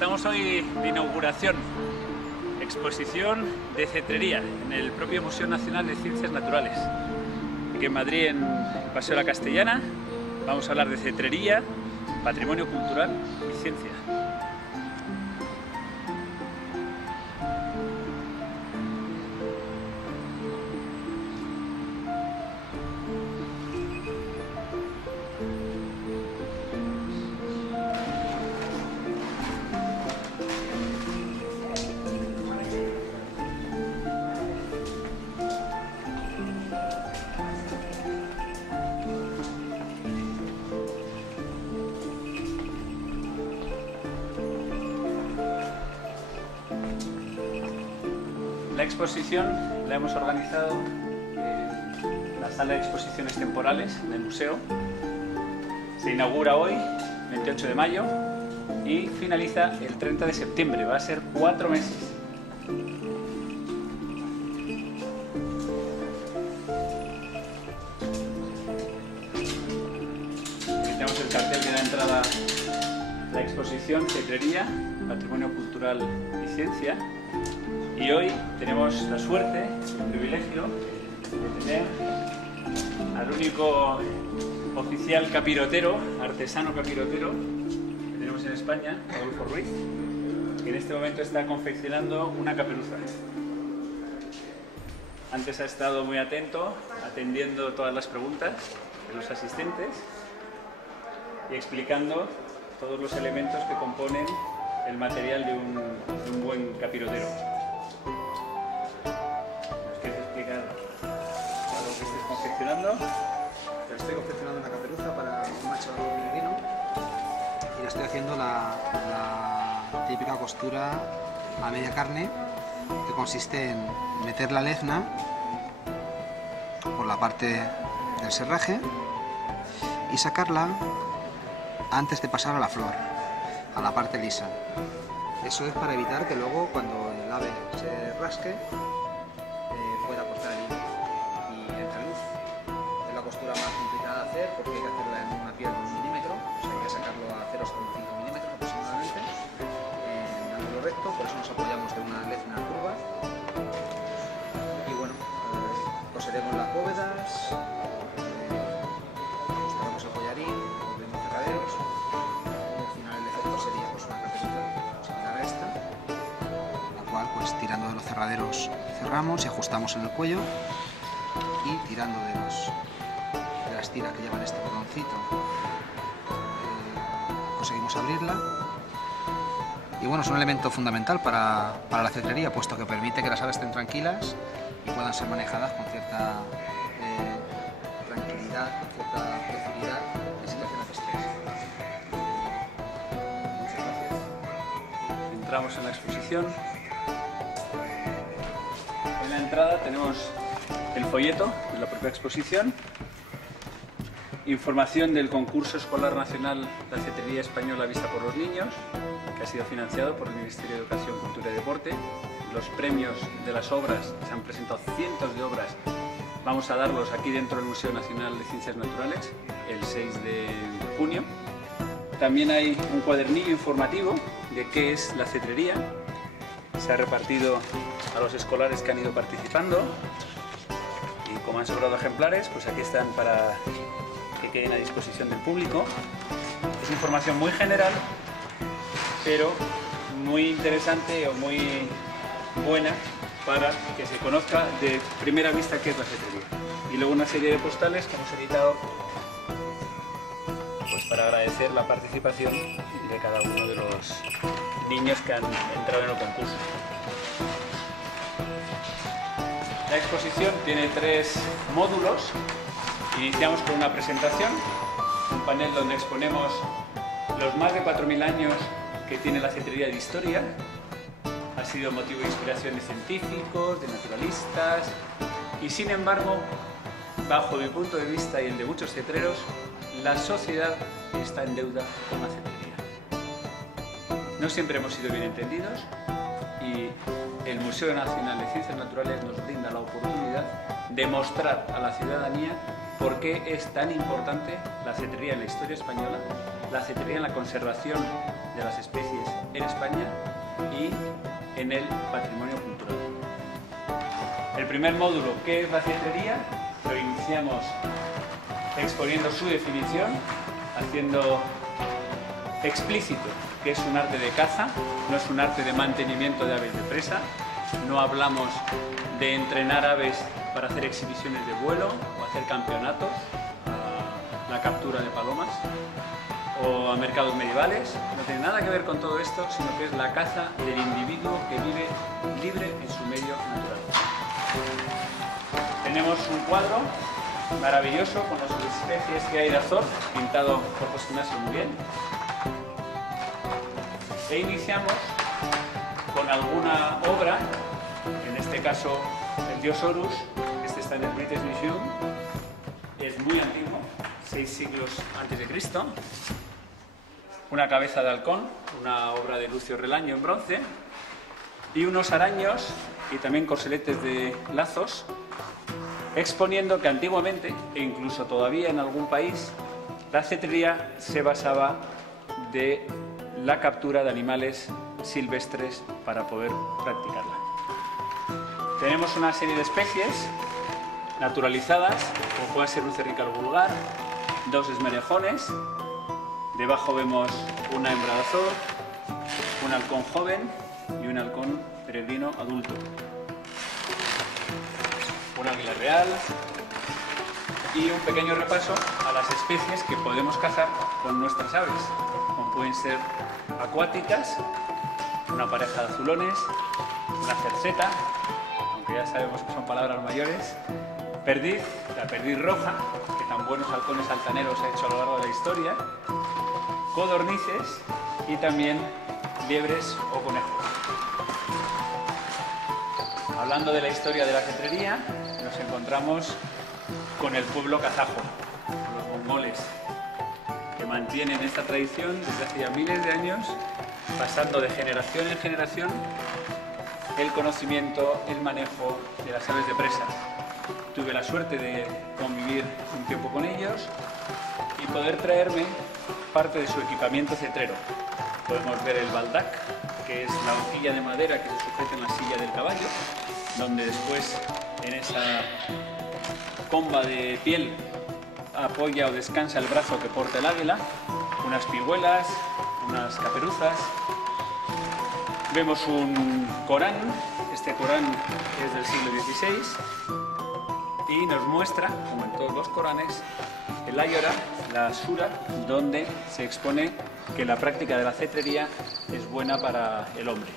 Estamos hoy de inauguración, exposición de cetrería en el propio Museo Nacional de Ciencias Naturales. Aquí en Madrid, en el Paseo de la Castellana, vamos a hablar de cetrería, patrimonio cultural y ciencia. La exposición la hemos organizado en la sala de exposiciones temporales del museo. Se inaugura hoy, 28 de mayo, y finaliza el 30 de septiembre. Va a ser 4 meses. Aquí tenemos el cartel que da entrada a la exposición Cetrería, Patrimonio Cultural y Ciencia. Y hoy tenemos la suerte, el privilegio de tener al único oficial capirotero, artesano capirotero que tenemos en España, Adolfo Ruiz, que en este momento está confeccionando una caperuza. Antes ha estado muy atento, atendiendo todas las preguntas de los asistentes y explicando todos los elementos que componen el material de un buen capirotero. Estoy confeccionando una caperuza para un macho peregrino y le estoy haciendo la típica costura a media carne, que consiste en meter la lezna por la parte del serraje y sacarla antes de pasar a la flor, a la parte lisa. Eso es para evitar que luego, cuando el ave se rasque, pueda cortar el hilo. Costura más complicada de hacer porque hay que hacerla en una piel de 1 milímetro, o sea, hay que sacarlo a 0,5 milímetros aproximadamente en ángulo recto, por eso nos apoyamos de una lezna curva. Y bueno, coseremos las bóvedas, ajustaremos el collarín, pondremos cerraderos y al final el efecto sería pues una caperuza similar a esta, la cual pues tirando de los cerraderos cerramos y ajustamos en el cuello y tirando de las tiras que llevan este botoncito conseguimos abrirla. Y bueno, es un elemento fundamental para la cetrería, puesto que permite que las aves estén tranquilas y puedan ser manejadas con cierta tranquilidad, con cierta docilidad en situaciones de estrés. Muchas gracias. Entramos en la exposición. En la entrada tenemos el folleto de la propia exposición, información del concurso escolar nacional de la cetrería española vista por los niños, que ha sido financiado por el Ministerio de Educación, Cultura y Deporte. Los premios de las obras, se han presentado cientos de obras, vamos a darlos aquí dentro del Museo Nacional de Ciencias Naturales el 6 de junio. También hay un cuadernillo informativo de qué es la cetrería. Se ha repartido a los escolares que han ido participando. Y como han sobrado ejemplares, pues aquí están para que queden a disposición del público. Es información muy general, pero muy interesante o muy buena para que se conozca de primera vista qué es la cetrería. Y luego una serie de postales que hemos editado pues para agradecer la participación de cada uno de los niños que han entrado en el concurso. La exposición tiene 3 módulos. Iniciamos con una presentación, un panel donde exponemos los más de 4.000 años que tiene la cetrería de historia. Ha sido motivo de inspiración de científicos, de naturalistas y, sin embargo, bajo mi punto de vista y el de muchos cetreros, la sociedad está en deuda con la cetrería. No siempre hemos sido bien entendidos y el Museo Nacional de Ciencias Naturales nos brinda la oportunidad demostrar a la ciudadanía por qué es tan importante la cetrería en la historia española, la cetrería en la conservación de las especies en España y en el patrimonio cultural. El primer módulo, ¿qué es la cetrería?, lo iniciamos exponiendo su definición, haciendo explícito que es un arte de caza, no es un arte de mantenimiento de aves de presa. No hablamos de entrenar aves para hacer exhibiciones de vuelo o hacer campeonatos a la captura de palomas o a mercados medievales. No tiene nada que ver con todo esto, sino que es la caza del individuo que vive libre en su medio natural. Tenemos un cuadro maravilloso con las especies que hay de Azor, pintado por José Ignacio Muriel. E iniciamos con alguna obra, en este caso el dios Horus. Este está en el British Museum, es muy antiguo, 6 siglos antes de Cristo. Una cabeza de halcón, una obra de Lucio Relaño en bronce, y unos araños y también corseletes de lazos, exponiendo que antiguamente, e incluso todavía en algún país, la cetrería se basaba de la captura de animales silvestres para poder practicarla. Tenemos una serie de especies naturalizadas, como puede ser un cerrícalo vulgar, 2 esmerejones, debajo vemos una hembra de Azor, un halcón joven y un halcón peregrino adulto, un águila real y un pequeño repaso a las especies que podemos cazar con nuestras aves, como pueden ser acuáticas, una pareja de azulones, una cerceta, aunque ya sabemos que son palabras mayores, perdiz, la perdiz roja, que tan buenos halcones altaneros ha hecho a lo largo de la historia, codornices y también liebres o conejos. Hablando de la historia de la cetrería, nos encontramos con el pueblo kazajo, los mongoles, que mantienen esta tradición desde hace ya miles de años, pasando de generación en generación el conocimiento, el manejo de las aves de presa. Tuve la suerte de convivir un tiempo con ellos y poder traerme parte de su equipamiento cetrero. Podemos ver el baldac, que es la horquilla de madera que se sujeta en la silla del caballo, donde después en esa comba de piel apoya o descansa el brazo que porta el águila, unas pihuelas, unas caperuzas. Vemos un Corán, este Corán es del siglo XVI y nos muestra, como en todos los Coranes, el Ayora, la Sura, donde se expone que la práctica de la cetrería es buena para el hombre.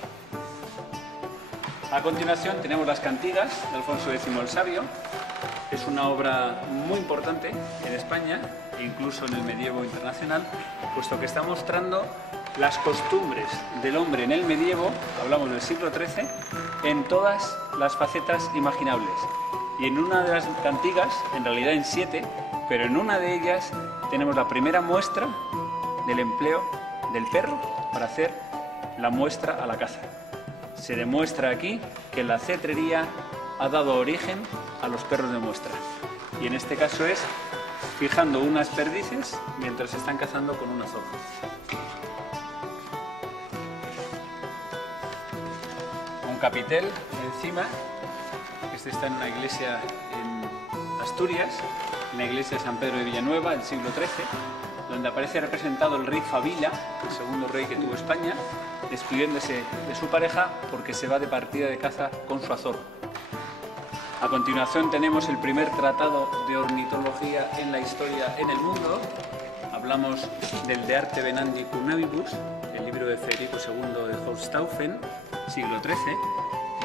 A continuación tenemos las cantigas de Alfonso X el Sabio. Es una obra muy importante en España e incluso en el medievo internacional, puesto que está mostrando las costumbres del hombre en el medievo, hablamos del siglo XIII, en todas las facetas imaginables. Y en una de las cantigas, en realidad en 7, pero en una de ellas tenemos la primera muestra del empleo del perro para hacer la muestra a la caza. Se demuestra aquí que la cetrería ha dado origen a los perros de muestra. Y en este caso es fijando unas perdices mientras se están cazando con una zorra. Un capitel encima, este está en una iglesia en Asturias, en la iglesia de San Pedro de Villanueva del siglo XIII, donde aparece representado el rey Fabila, el segundo rey que tuvo España, despidiéndose de su pareja porque se va de partida de caza con su azor. A continuación tenemos el primer tratado de ornitología en la historia en el mundo. Hablamos del De Arte Venandi Cunabibus, el libro de Federico II de Holstaufen, siglo XIII,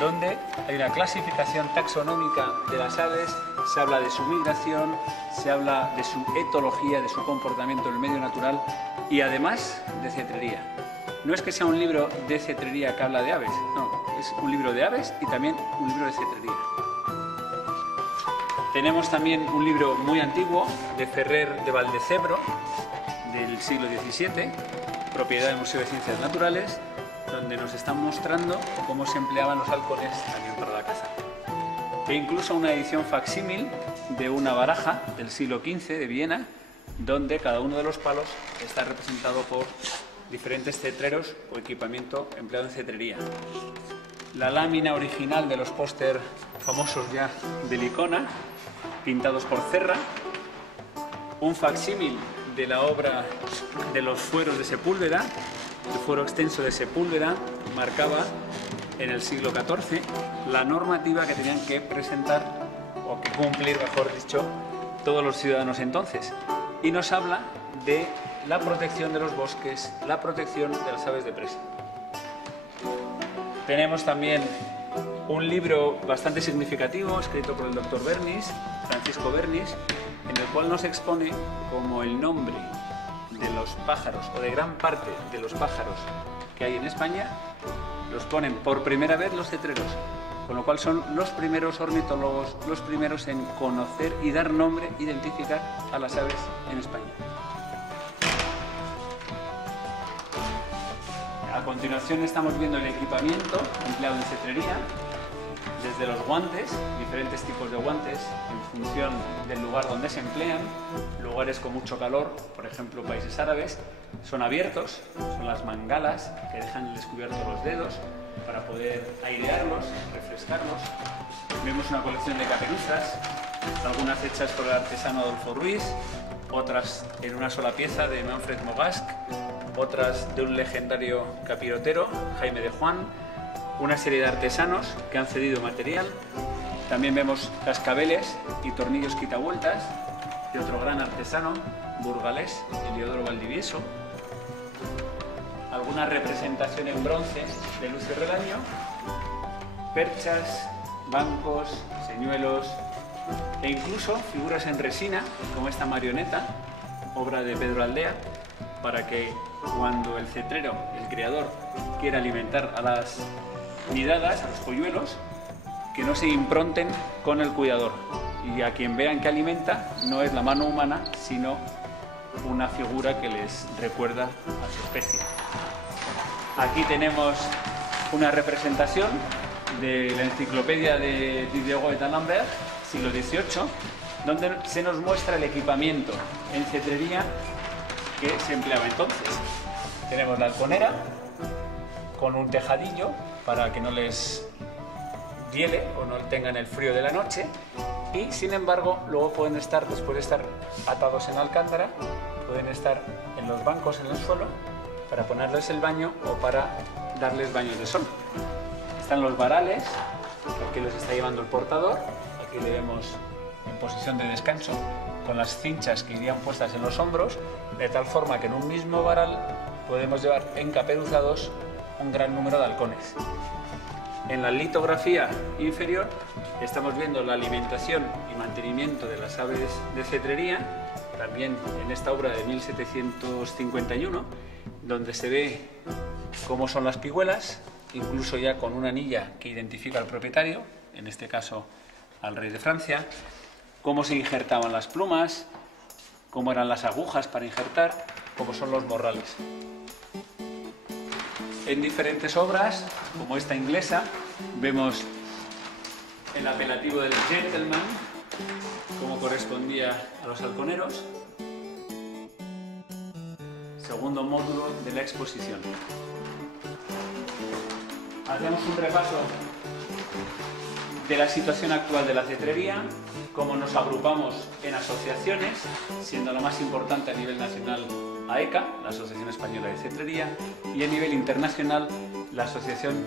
donde hay una clasificación taxonómica de las aves, se habla de su migración, se habla de su etología, de su comportamiento en el medio natural y además de cetrería. No es que sea un libro de cetrería que habla de aves, no, es un libro de aves y también un libro de cetrería. Tenemos también un libro muy antiguo de Ferrer de Valdecebro, del siglo XVII, propiedad del Museo de Ciencias Naturales, donde nos están mostrando cómo se empleaban los halcones también para la caza. e incluso una edición facsímil de una baraja del siglo XV de Viena, donde cada uno de los palos está representado por diferentes cetreros o equipamiento empleado en cetrería. La lámina original de los póster famosos ya de Licona, pintados por Serra, un facsímil de la obra de los fueros de Sepúlveda. El fuero extenso de Sepúlveda marcaba en el siglo XIV la normativa que tenían que presentar o que cumplir, mejor dicho, todos los ciudadanos entonces, y nos habla de la protección de los bosques, la protección de las aves de presa. Tenemos también un libro bastante significativo escrito por el doctor Bernis, Francisco Bernis, en el cual nos expone cómo el nombre de los pájaros o de gran parte de los pájaros que hay en España los ponen por primera vez los cetreros, con lo cual son los primeros ornitólogos, los primeros en conocer y dar nombre, identificar a las aves en España. A continuación estamos viendo el equipamiento empleado en cetrería, desde los guantes, diferentes tipos de guantes en función del lugar donde se emplean. Lugares con mucho calor, por ejemplo países árabes, son abiertos, son las mangalas que dejan al descubierto los dedos para poder airearlos, refrescarlos. Vemos una colección de caperuzas, algunas hechas por el artesano Adolfo Ruiz, otras en una sola pieza de Manfred Mogasc, otras de un legendario capirotero, Jaime de Juan, una serie de artesanos que han cedido material. También vemos cascabeles y tornillos quitavueltas de otro gran artesano burgalés, Eliodoro Valdivieso. Alguna representación en bronce de Lucio Relaño, perchas, bancos, señuelos e incluso figuras en resina, como esta marioneta, obra de Pedro Aldea, para que cuando el cetrero, el criador, quiera alimentar a las nidadas, a los polluelos, que no se impronten con el cuidador, y a quien vean que alimenta no es la mano humana, sino una figura que les recuerda a su especie. Aquí tenemos una representación de la enciclopedia de Didier d'Alembert, siglo XVIII, donde se nos muestra el equipamiento en cetrería que se empleaba entonces. Tenemos la halconera con un tejadillo para que no les hiele o no tengan el frío de la noche, y sin embargo luego pueden estar, después de estar atados en alcántara, pueden estar en los bancos en el suelo para ponerles el baño o para darles baños de sol. Están los varales, aquí los está llevando el portador, aquí le vemos en posición de descanso con las cinchas que irían puestas en los hombros, de tal forma que en un mismo varal podemos llevar encaperuzados un gran número de halcones. En la litografía inferior estamos viendo la alimentación y mantenimiento de las aves de cetrería, también en esta obra de 1751, donde se ve cómo son las pigüelas, incluso ya con una anilla que identifica al propietario, en este caso al rey de Francia, cómo se injertaban las plumas, cómo eran las agujas para injertar, cómo son los morrales. En diferentes obras, como esta inglesa, vemos el apelativo del gentleman, como correspondía a los halconeros. Segundo módulo de la exposición. Hacemos un repaso de la situación actual de la cetrería, cómo nos agrupamos en asociaciones, siendo la más importante a nivel nacional AECA, la Asociación Española de Cetrería, y a nivel internacional la Asociación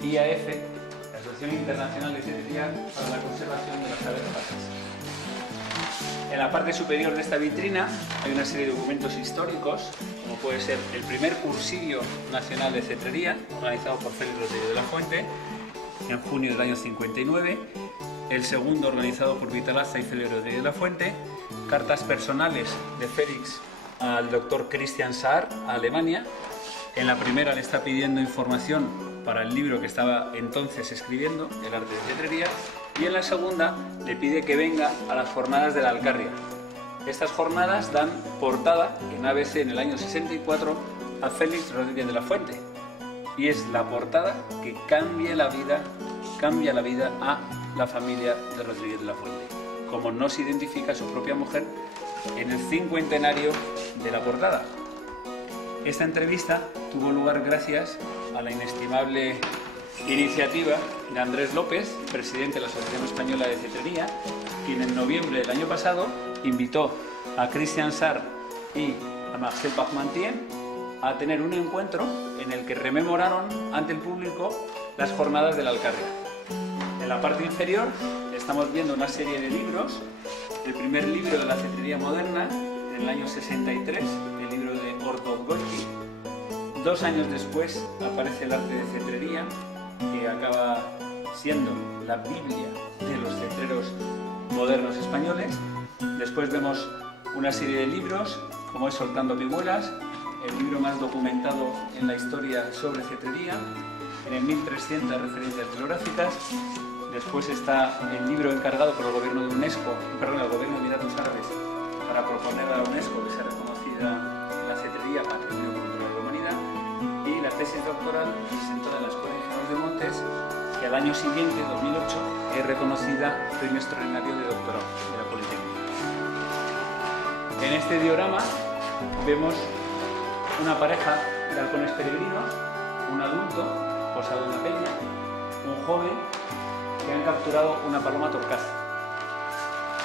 IAF, la Asociación Internacional de Cetrería para la Conservación de las Aves Rapaces. En la parte superior de esta vitrina hay una serie de documentos históricos, como puede ser el primer cursillo nacional de cetrería, organizado por Félix Rodríguez de la Fuente, en junio del año 59, el segundo organizado por Vitalaza y Félix Rodríguez de la Fuente, cartas personales de Félix al doctor Christian Saar, a Alemania. En la primera le está pidiendo información para el libro que estaba entonces escribiendo, El arte de cetrería, y en la segunda le pide que venga a las jornadas de la Alcarria. Estas jornadas dan portada en ABC en el año 64 a Félix Rodríguez de la Fuente, y es la portada que cambia la vida a la familia de Rodríguez de la Fuente, como nos identifica su propia mujer en el 50enario de la portada. Esta entrevista tuvo lugar gracias a la inestimable iniciativa de Andrés López, presidente de la Asociación Española de Cetrería, quien en noviembre del año pasado invitó a Christian Sarr y a Marcel Parmentier a tener un encuentro en el que rememoraron ante el público las jornadas de la Alcarria. En la parte inferior estamos viendo una serie de libros. El primer libro de la cetrería moderna, del año 63, el libro de Ortov Goiti. 2 años después aparece el arte de cetrería, que acaba siendo la Biblia de los cetreros modernos españoles. Después vemos una serie de libros, como es Soltando Pigüelas, el libro más documentado en la historia sobre cetrería, en 1300 referencias bibliográficas. Después está el libro encargado por el gobierno de UNESCO, perdón, el gobierno de Emiratos Árabes, para proponer a la UNESCO que sea reconocida la cetrería Patrimonio Cultural de la Humanidad, y la tesis doctoral presentada en la Escuela de Ingenieros de Montes, que al año siguiente, 2008, es reconocida Premio Extraordinario de Doctorado de la Politécnica. En este diorama vemos una pareja de halcones peregrinos, un adulto posado en la peña, un joven que han capturado una paloma torcaz.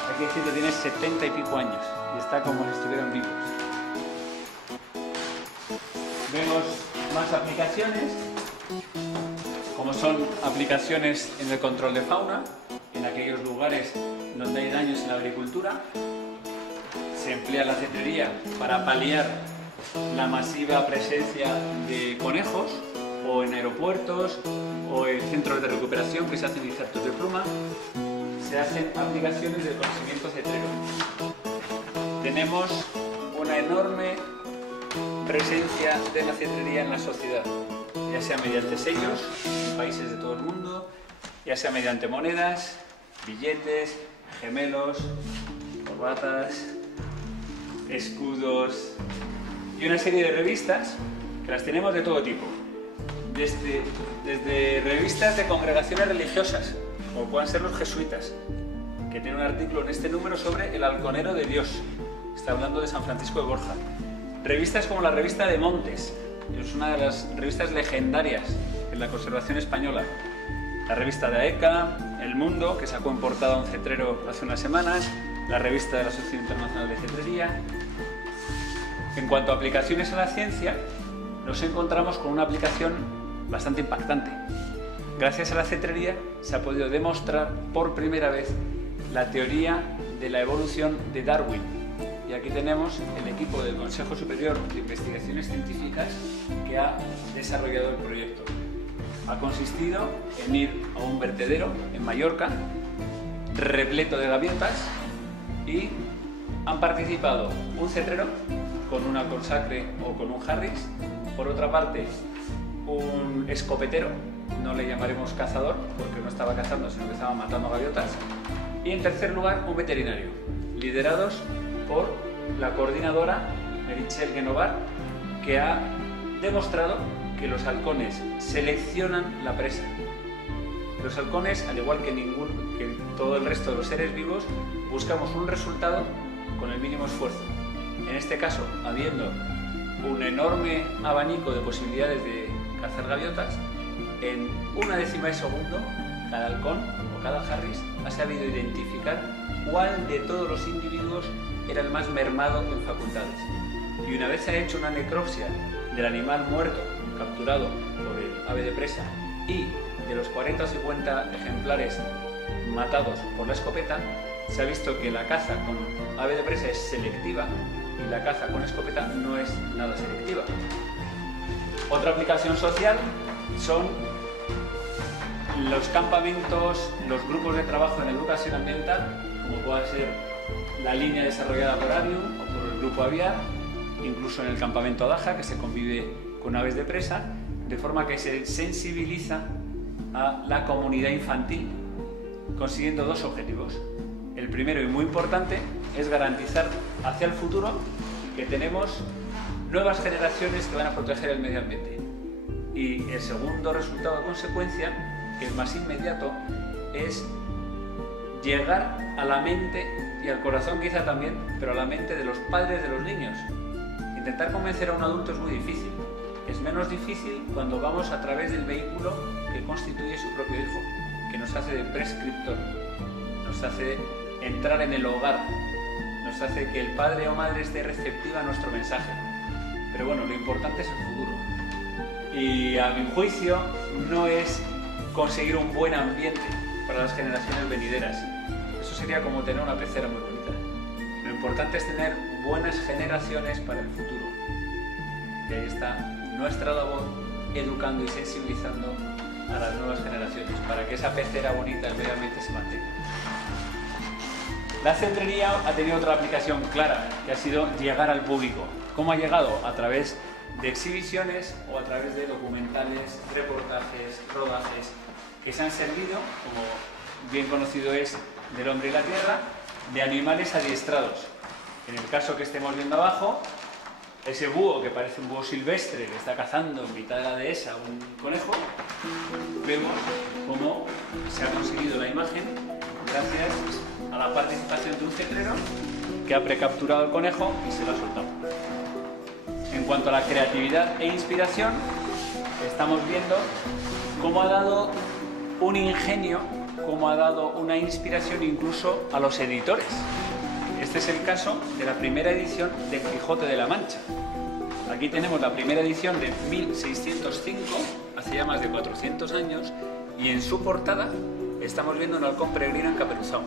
Hay que decir que tiene 70 y pico años y está como si estuvieran vivos. Vemos más aplicaciones, como son aplicaciones en el control de fauna, en aquellos lugares donde hay daños en la agricultura. Se emplea la cetrería para paliar la masiva presencia de conejos, o en aeropuertos, o en centros de recuperación que se hacen injertos de pluma. Se hacen aplicaciones de conocimiento cetrero. Tenemos una enorme presencia de la cetrería en la sociedad, ya sea mediante sellos en países de todo el mundo, ya sea mediante monedas, billetes, gemelos, corbatas, escudos y una serie de revistas que las tenemos de todo tipo. Desde revistas de congregaciones religiosas, como puedan ser los jesuitas, que tienen un artículo en este número sobre el halconero de Dios, está hablando de San Francisco de Borja. Revistas como la revista de Montes, es una de las revistas legendarias en la conservación española. La revista de AECA, El Mundo, que sacó en portada un cetrero hace unas semanas, la revista de la Asociación Internacional de Cetrería. En cuanto a aplicaciones a la ciencia, nos encontramos con una aplicación bastante impactante. Gracias a la cetrería se ha podido demostrar por primera vez la teoría de la evolución de Darwin. Y aquí tenemos el equipo del Consejo Superior de Investigaciones Científicas que ha desarrollado el proyecto. Ha consistido en ir a un vertedero en Mallorca, repleto de gaviotas, y han participado un cetrero con una consacre o con un Harris, por otra parte un escopetero, no le llamaremos cazador porque no estaba cazando sino que estaba matando gaviotas, y en tercer lugar un veterinario, liderados por la coordinadora Meritxell Guenovar, que ha demostrado que los halcones seleccionan la presa. Los halcones, al igual que todo el resto de los seres vivos, buscamos un resultado con el mínimo esfuerzo. En este caso, habiendo un enorme abanico de posibilidades de cazar gaviotas, en 1/10 de segundo, cada halcón o cada Harris ha sabido identificar cuál de todos los individuos era el más mermado en facultades. Y una vez se ha hecho una necropsia del animal muerto capturado por el ave de presa y de los 40 o 50 ejemplares matados por la escopeta, se ha visto que la caza con ave de presa es selectiva y la caza con escopeta no es nada selectiva. Otra aplicación social son los campamentos, los grupos de trabajo en educación ambiental, como pueda ser la línea desarrollada por Avium o por el grupo Aviar, incluso en el campamento Adaja, que se convive con aves de presa, de forma que se sensibiliza a la comunidad infantil, consiguiendo dos objetivos. El primero, y muy importante, es garantizar hacia el futuro que tenemos nuevas generaciones que van a proteger el medio ambiente. Y el segundo resultado de consecuencia, que es más inmediato, es llegar a la mente y al corazón quizá también, pero a la mente de los padres de los niños. Intentar convencer a un adulto es muy difícil. Es menos difícil cuando vamos a través del vehículo que constituye su propio hijo, que nos hace de prescriptor, nos hace entrar en el hogar, nos hace que el padre o madre esté receptiva a nuestro mensaje. Pero bueno, lo importante es el futuro. Y a mi juicio no es conseguir un buen ambiente para las generaciones venideras. Eso sería como tener una pecera muy bonita. Lo importante es tener buenas generaciones para el futuro. Y ahí está nuestra labor, educando y sensibilizando a las nuevas generaciones para que esa pecera bonita del medio ambiente se mantenga. La cetrería ha tenido otra aplicación clara, que ha sido llegar al público. ¿Cómo ha llegado? A través de exhibiciones o a través de documentales, reportajes, rodajes, que se han servido, como bien conocido es, del hombre y la tierra, de animales adiestrados. En el caso que estemos viendo abajo, ese búho, que parece un búho silvestre, que está cazando en mitad de la dehesa un conejo, vemos cómo se ha conseguido la imagen gracias a la participación de un cetrero que ha precapturado el conejo y se lo ha soltado. En cuanto a la creatividad e inspiración, estamos viendo cómo ha dado un ingenio, cómo ha dado una inspiración incluso a los editores. Este es el caso de la primera edición del Quijote de la Mancha. Aquí tenemos la primera edición de 1605, hace ya más de 400 años, y en su portada estamos viendo un halcón peregrino encaperuzado.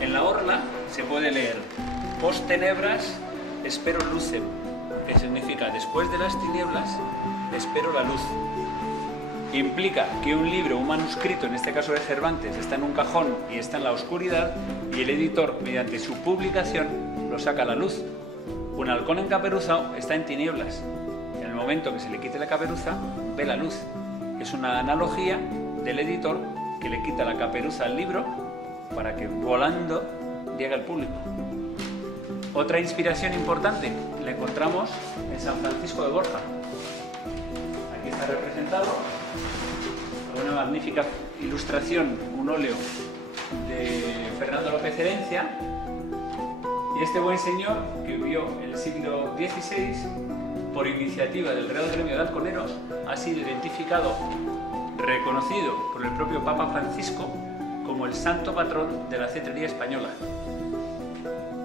En la orla se puede leer: post tenebras espero lucem, que significa después de las tinieblas espero la luz. Implica que un libro, un manuscrito, en este caso de Cervantes, está en un cajón y está en la oscuridad, y el editor, mediante su publicación, lo saca a la luz. Un halcón encaperuzado está en tinieblas. En el momento que se le quite la caperuza, ve la luz. Es una analogía del editor que le quita la caperuza al libro para que volando llegue al público. Otra inspiración importante la encontramos en San Francisco de Borja. Aquí está representado una magnífica ilustración, un óleo de Fernando López Herencia, y este buen señor, que vivió en el siglo XVI, por iniciativa del Real Gremio de Halconeros, ha sido identificado, reconocido por el propio Papa Francisco como el santo patrón de la cetrería española.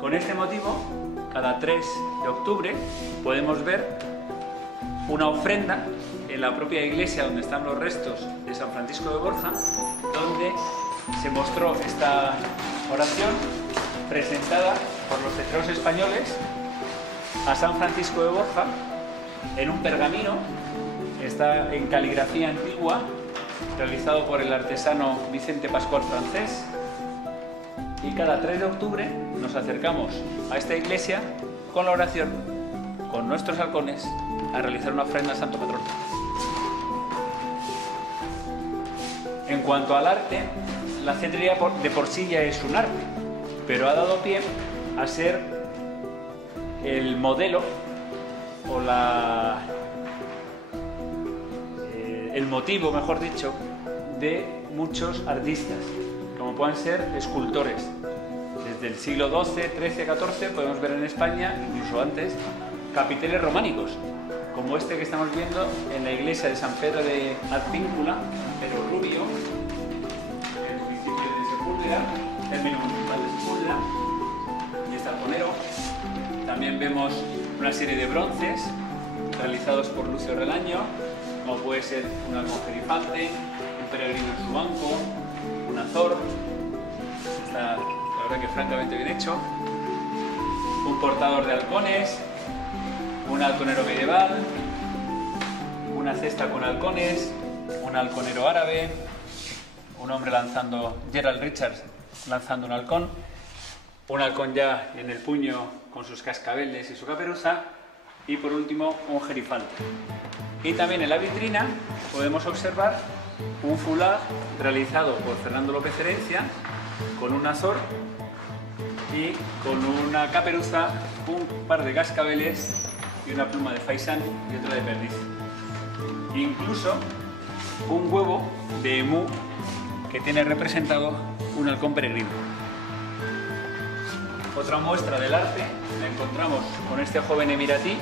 Con este motivo, cada 3 de octubre podemos ver una ofrenda en la propia iglesia donde están los restos de San Francisco de Borja, donde se mostró esta oración presentada por los cetreros españoles a San Francisco de Borja en un pergamino. Está en caligrafía antigua, realizado por el artesano Vicente Pascual Francés, y cada 3 de octubre nos acercamos a esta iglesia con la oración, con nuestros halcones, a realizar una ofrenda al Santo Patrón. En cuanto al arte, la cetrería de por sí ya es un arte, pero ha dado pie a ser el modelo o el motivo, mejor dicho, de muchos artistas, como pueden ser escultores. Desde el siglo XII, XIII, XIV podemos ver en España, incluso antes, capiteles románicos, como este que estamos viendo en la iglesia de San Pedro de Advíncula, Pedro Rubio, en el municipio de Sepúlveda, término municipal de Sepúlveda, y está halconero. También vemos una serie de bronces realizados por Lucio Relaño, como puede ser un halcón gerifalte, un peregrino en su banco, un azor, está la verdad que francamente bien hecho, un portador de halcones, un halconero medieval, una cesta con halcones, un halconero árabe, un hombre lanzando, Gerald Richards lanzando un halcón ya en el puño con sus cascabeles y su caperuza, y por último un gerifalte. Y también en la vitrina podemos observar un foulard realizado por Fernando López Herencia con un azor y con una caperuza, un par de cascabeles y una pluma de faisán y otra de perdiz. Incluso un huevo de emú que tiene representado un halcón peregrino. Otra muestra del arte la encontramos con este joven emiratí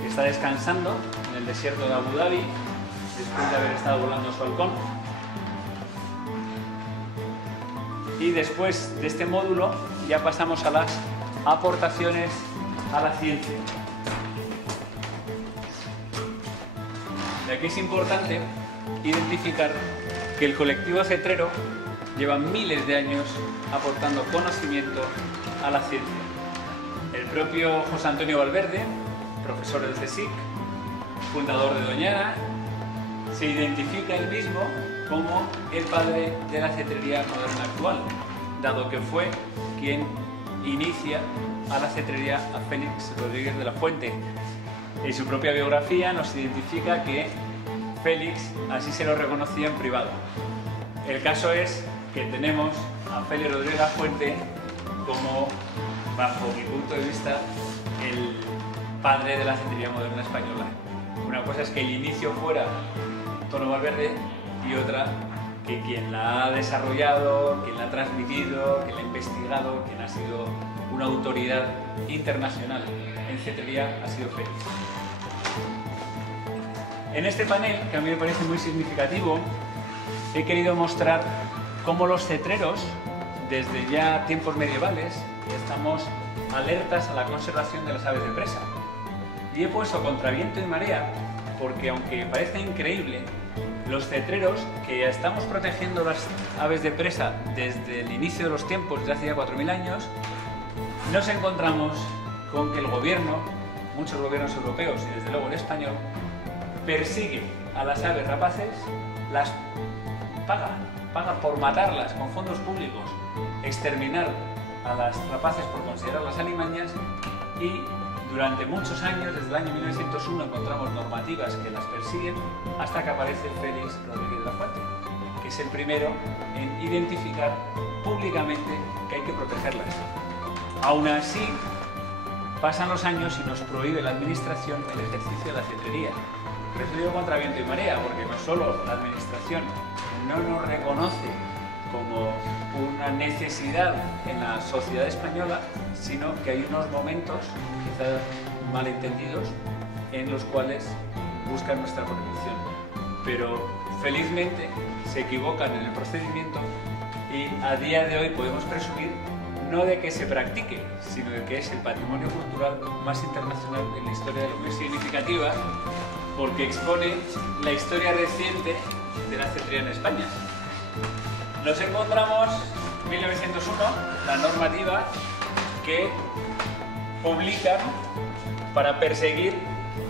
que está descansando en el desierto de Abu Dhabi después de haber estado volando su halcón. Y después de este módulo ya pasamos a las aportaciones a la ciencia. Y aquí es importante identificar que el colectivo cetrero lleva miles de años aportando conocimiento a la ciencia. El propio José Antonio Valverde, profesor del CSIC, fundador de Doñana, se identifica él mismo como el padre de la cetrería moderna actual, dado que fue quien inicia a la cetrería a Félix Rodríguez de la Fuente. En su propia biografía nos identifica que Félix así se lo reconocía en privado. El caso es que tenemos a Félix Rodríguez de la Fuente como, bajo mi punto de vista, el padre de la cetrería moderna española. Una cosa es que el inicio fuera Antonio Valverde y otra que quien la ha desarrollado, quien la ha transmitido, quien la ha investigado, quien ha sido una autoridad internacional en cetrería ha sido Félix. En este panel, que a mí me parece muy significativo, he querido mostrar cómo los cetreros, desde ya tiempos medievales, estamos alertas a la conservación de las aves de presa. Y he puesto contra viento y marea porque, aunque parezca increíble, los cetreros, que estamos protegiendo las aves de presa desde el inicio de los tiempos, desde hace ya 4000 años, nos encontramos con que el gobierno, muchos gobiernos europeos y desde luego el español, persigue a las aves rapaces, las paga por matarlas con fondos públicos, exterminar a las rapaces por considerarlas alimañas, y durante muchos años, desde el año 1901, encontramos normativas que las persiguen hasta que aparece Félix Rodríguez de la Fuente, que es el primero en identificar públicamente que hay que protegerlas. Aún así, pasan los años y nos prohíbe la administración el ejercicio de la cetrería. Por eso digo contra viento y marea, porque no solo la administración no nos reconoce como una necesidad en la sociedad española, sino que hay unos momentos, quizás malentendidos, en los cuales buscan nuestra protección. Pero felizmente se equivocan en el procedimiento y a día de hoy podemos presumir no de que se practique, sino de que es el patrimonio cultural más internacional en la historia de la Unión, significativa porque expone la historia reciente de la cetrería en España. Nos encontramos en 1901, la normativa que publican para perseguir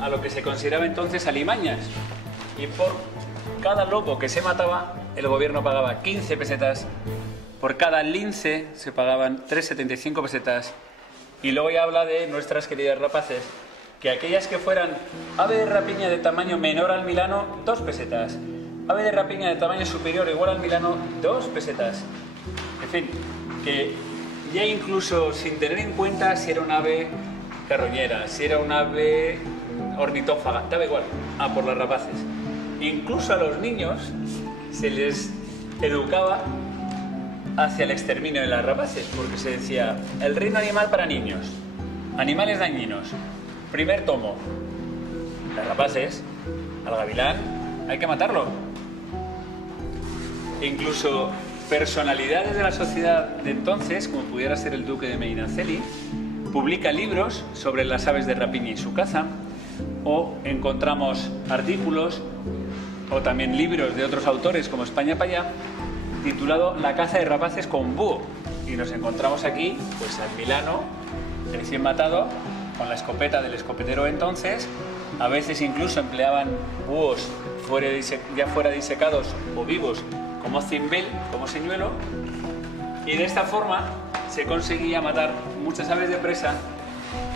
a lo que se consideraba entonces alimañas, y por cada lobo que se mataba el gobierno pagaba 15 pesetas, por cada lince se pagaban 3,75 pesetas, y luego ya habla de nuestras queridas rapaces, que aquellas que fueran ave de rapiña de tamaño menor al milano, 2 pesetas, ave de rapiña de tamaño superior o igual al milano, 2 pesetas. En fin, que ya incluso sin tener en cuenta si era un ave carroñera, si era un ave ornitófaga, daba igual, por las rapaces. Incluso a los niños se les educaba hacia el exterminio de las rapaces, porque se decía, el reino animal para niños, animales dañinos, primer tomo, las rapaces, al gavilán hay que matarlo. E incluso personalidades de la sociedad de entonces, como pudiera ser el duque de Medinaceli, publica libros sobre las aves de rapiña y su caza, o encontramos artículos o también libros de otros autores como España Payá, titulado La caza de rapaces con búho, y nos encontramos aquí pues al milano recién matado con la escopeta del escopetero entonces. A veces incluso empleaban búhos ya fuera disecados o vivos como cimbel, como señuelo, y de esta forma se conseguía matar muchas aves de presa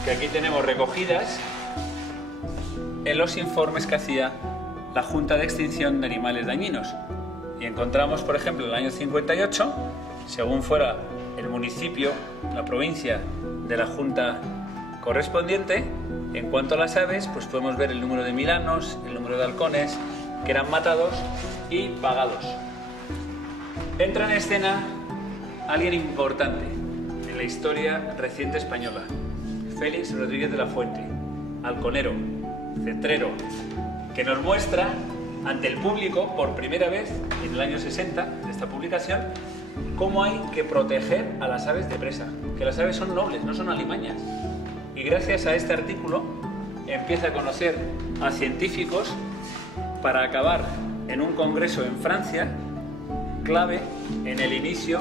que aquí tenemos recogidas en los informes que hacía la Junta de Extinción de Animales Dañinos. Y encontramos, por ejemplo, en el año 58, según fuera el municipio, la provincia de la Junta correspondiente, en cuanto a las aves, pues podemos ver el número de milanos, el número de halcones que eran matados y pagados. Entra en escena alguien importante en la historia reciente española, Félix Rodríguez de la Fuente, halconero, cetrero, que nos muestra ante el público por primera vez en el año 60 de esta publicación cómo hay que proteger a las aves de presa, que las aves son nobles, no son alimañas. Y gracias a este artículo empieza a conocer a científicos para acabar en un congreso en Francia, clave en el inicio,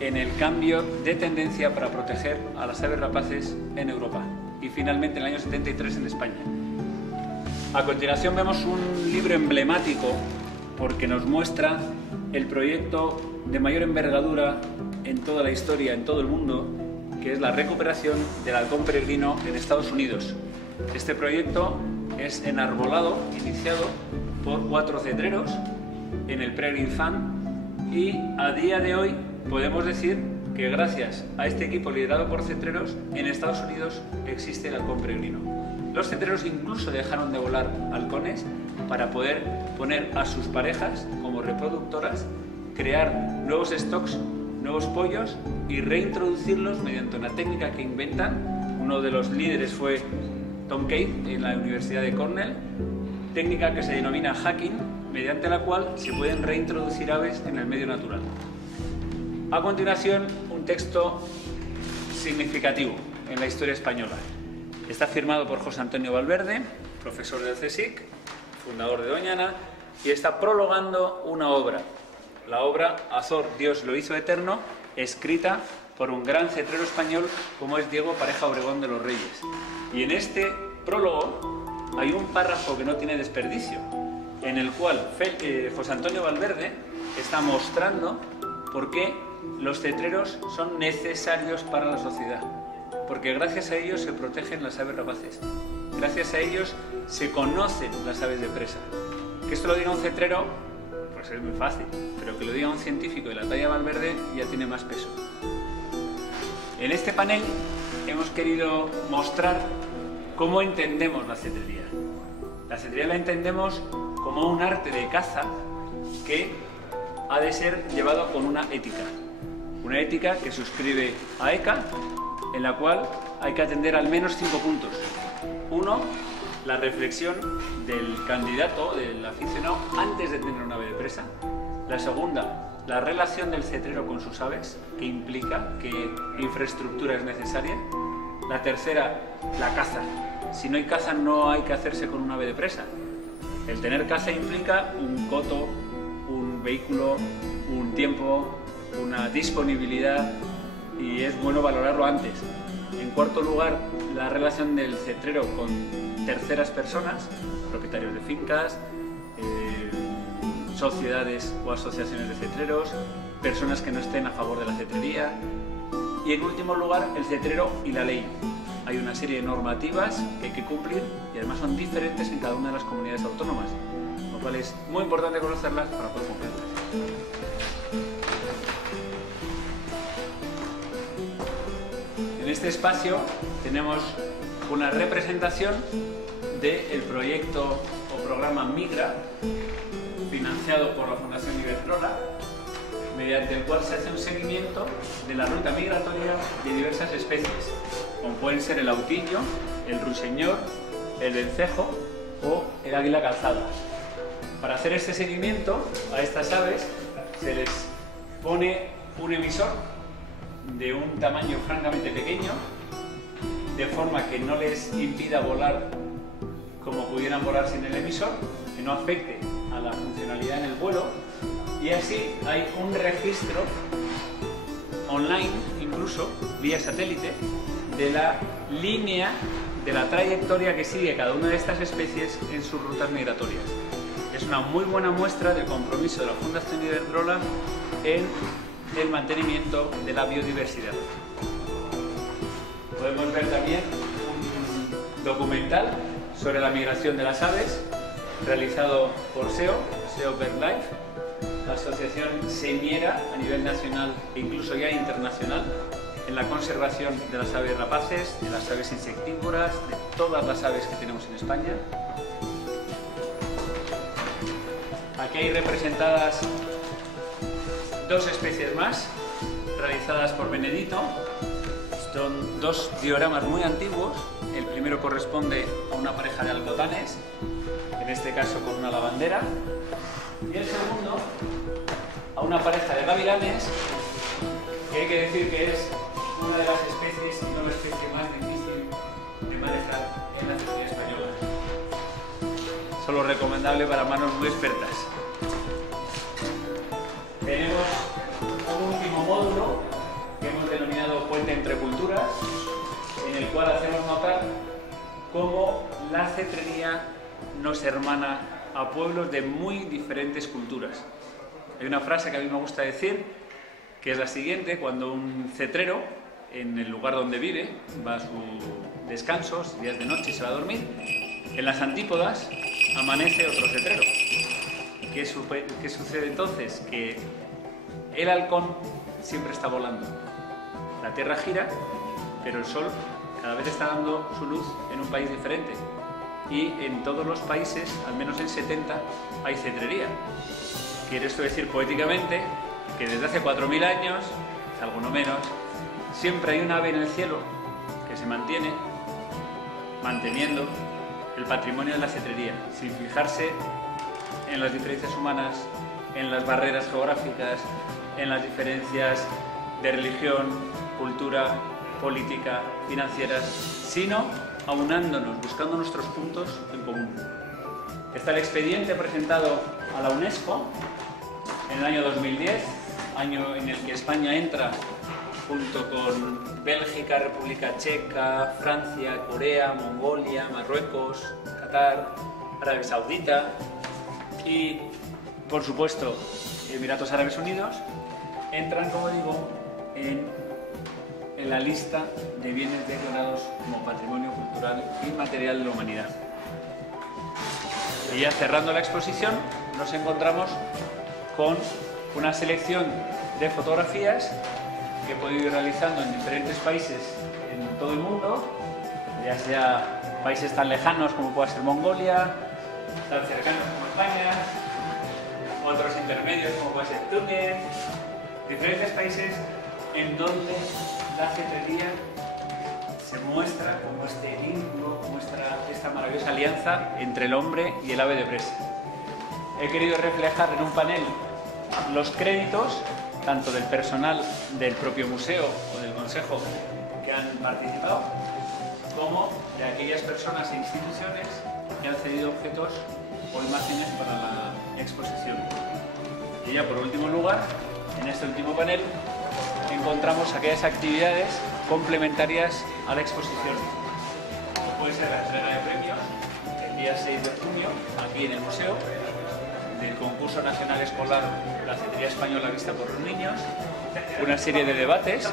en el cambio de tendencia para proteger a las aves rapaces en Europa y finalmente en el año 73 en España. A continuación vemos un libro emblemático porque nos muestra el proyecto de mayor envergadura en toda la historia, en todo el mundo, que es la recuperación del halcón peregrino en Estados Unidos. Este proyecto es enarbolado, iniciado por 4 cetreros en el Peregrine Fund y a día de hoy podemos decir que gracias a este equipo liderado por cetreros en Estados Unidos existe el halcón peregrino. Los cetreros incluso dejaron de volar halcones para poder poner a sus parejas como reproductoras, crear nuevos stocks, nuevos pollos y reintroducirlos mediante una técnica que inventan. Uno de los líderes fue Tom Cade en la Universidad de Cornell, técnica que se denomina hacking, mediante la cual se pueden reintroducir aves en el medio natural. A continuación, un texto significativo en la historia española. Está firmado por José Antonio Valverde, profesor del CSIC, fundador de Doñana, y está prologando una obra, la obra Azor, Dios lo hizo eterno, escrita por un gran cetrero español como es Diego Pareja Obregón de los Reyes. Y en este prólogo hay un párrafo que no tiene desperdicio, en el cual José Antonio Valverde está mostrando por qué los cetreros son necesarios para la sociedad. Porque gracias a ellos se protegen las aves rapaces, gracias a ellos se conocen las aves de presa. Que esto lo diga un cetrero, pues es muy fácil, pero que lo diga un científico de la talla Valverde ya tiene más peso. En este panel hemos querido mostrar cómo entendemos la cetrería. La cetrería la entendemos como un arte de caza que ha de ser llevado con una ética que suscribe AECA, en la cual hay que atender al menos 5 puntos. 1, la reflexión del candidato, del aficionado, antes de tener una ave de presa. La segunda, la relación del cetrero con sus aves, que implica qué infraestructura es necesaria. La tercera, la caza. Si no hay caza, no hay que hacerse con un ave de presa. El tener caza implica un coto, un vehículo, un tiempo, una disponibilidad, y es bueno valorarlo antes. En cuarto lugar, la relación del cetrero con terceras personas, propietarios de fincas, sociedades o asociaciones de cetreros, personas que no estén a favor de la cetrería. Y en último lugar, el cetrero y la ley. Hay una serie de normativas que hay que cumplir y además son diferentes en cada una de las comunidades autónomas, lo cual es muy importante conocerlas para poder cumplirlas. En este espacio tenemos una representación del proyecto o programa Migra, financiado por la Fundación Iberdrola, mediante el cual se hace un seguimiento de la ruta migratoria de diversas especies, como pueden ser el autillo, el ruiseñor, el vencejo o el águila calzada. Para hacer este seguimiento a estas aves se les pone un emisor de un tamaño francamente pequeño, de forma que no les impida volar como pudieran volar sin el emisor, que no afecte a la funcionalidad en el vuelo, y así hay un registro online, incluso vía satélite, de la línea, de la trayectoria que sigue cada una de estas especies en sus rutas migratorias. Es una muy buena muestra del compromiso de la Fundación Iberdrola en el mantenimiento de la biodiversidad. Podemos ver también un documental sobre la migración de las aves realizado por SEO BirdLife, la asociación señera a nivel nacional e incluso ya internacional en la conservación de las aves rapaces, de las aves insectívoras, de todas las aves que tenemos en España. Aquí hay representadas 2 especies más realizadas por Benedito. Son dos dioramas muy antiguos. El primero corresponde a una pareja de algotanes, en este caso con una lavandera, y el segundo a una pareja de gavilanes, que hay que decir que es una de las especies, y no la especie más difícil de manejar en la cetrería española. Solo recomendable para manos muy expertas. Tenemos un último módulo que hemos denominado Puente entre Culturas, en el cual hacemos notar cómo la cetrería nos hermana a pueblos de muy diferentes culturas. Hay una frase que a mí me gusta decir, que es la siguiente: cuando un cetrero, en el lugar donde vive, va a sus descansos, días de noche, y se va a dormir, en las antípodas amanece otro cetrero. ¿Qué sucede entonces? Que el halcón siempre está volando. La Tierra gira, pero el Sol cada vez está dando su luz en un país diferente. Y en todos los países, al menos en 70, hay cetrería. Quiere esto decir poéticamente que desde hace 4.000 años, alguno menos, siempre hay un ave en el cielo que se mantiene manteniendo el patrimonio de la cetrería, sin fijarse en las diferencias humanas, en las barreras geográficas, en las diferencias de religión, cultura, política, financieras, sino aunándonos, buscando nuestros puntos en común. Está el expediente presentado a la UNESCO en el año 2010, año en el que España entra junto con Bélgica, República Checa, Francia, Corea, Mongolia, Marruecos, Qatar, Arabia Saudita y, por supuesto, Emiratos Árabes Unidos, entran, como digo, en la lista de bienes declarados como patrimonio cultural inmaterial de la humanidad. Y ya cerrando la exposición, nos encontramos con una selección de fotografías que he podido ir realizando en diferentes países en todo el mundo, ya sea países tan lejanos como pueda ser Mongolia, tan cercanos como España, otros intermedios como puede ser Túnez, diferentes países en donde la cetrería se muestra como este vínculo, muestra esta maravillosa alianza entre el hombre y el ave de presa. He querido reflejar en un panel los créditos tanto del personal del propio museo o del consejo que han participado, como de aquellas personas e instituciones que han cedido objetos o imágenes para la exposición. Y ya por último lugar, en este último panel, encontramos aquellas actividades complementarias a la exposición. Como puede ser la entrega de premios el día 6 de junio aquí en el museo, del concurso nacional escolar La Cetrería Española Vista por los Niños, una serie de debates,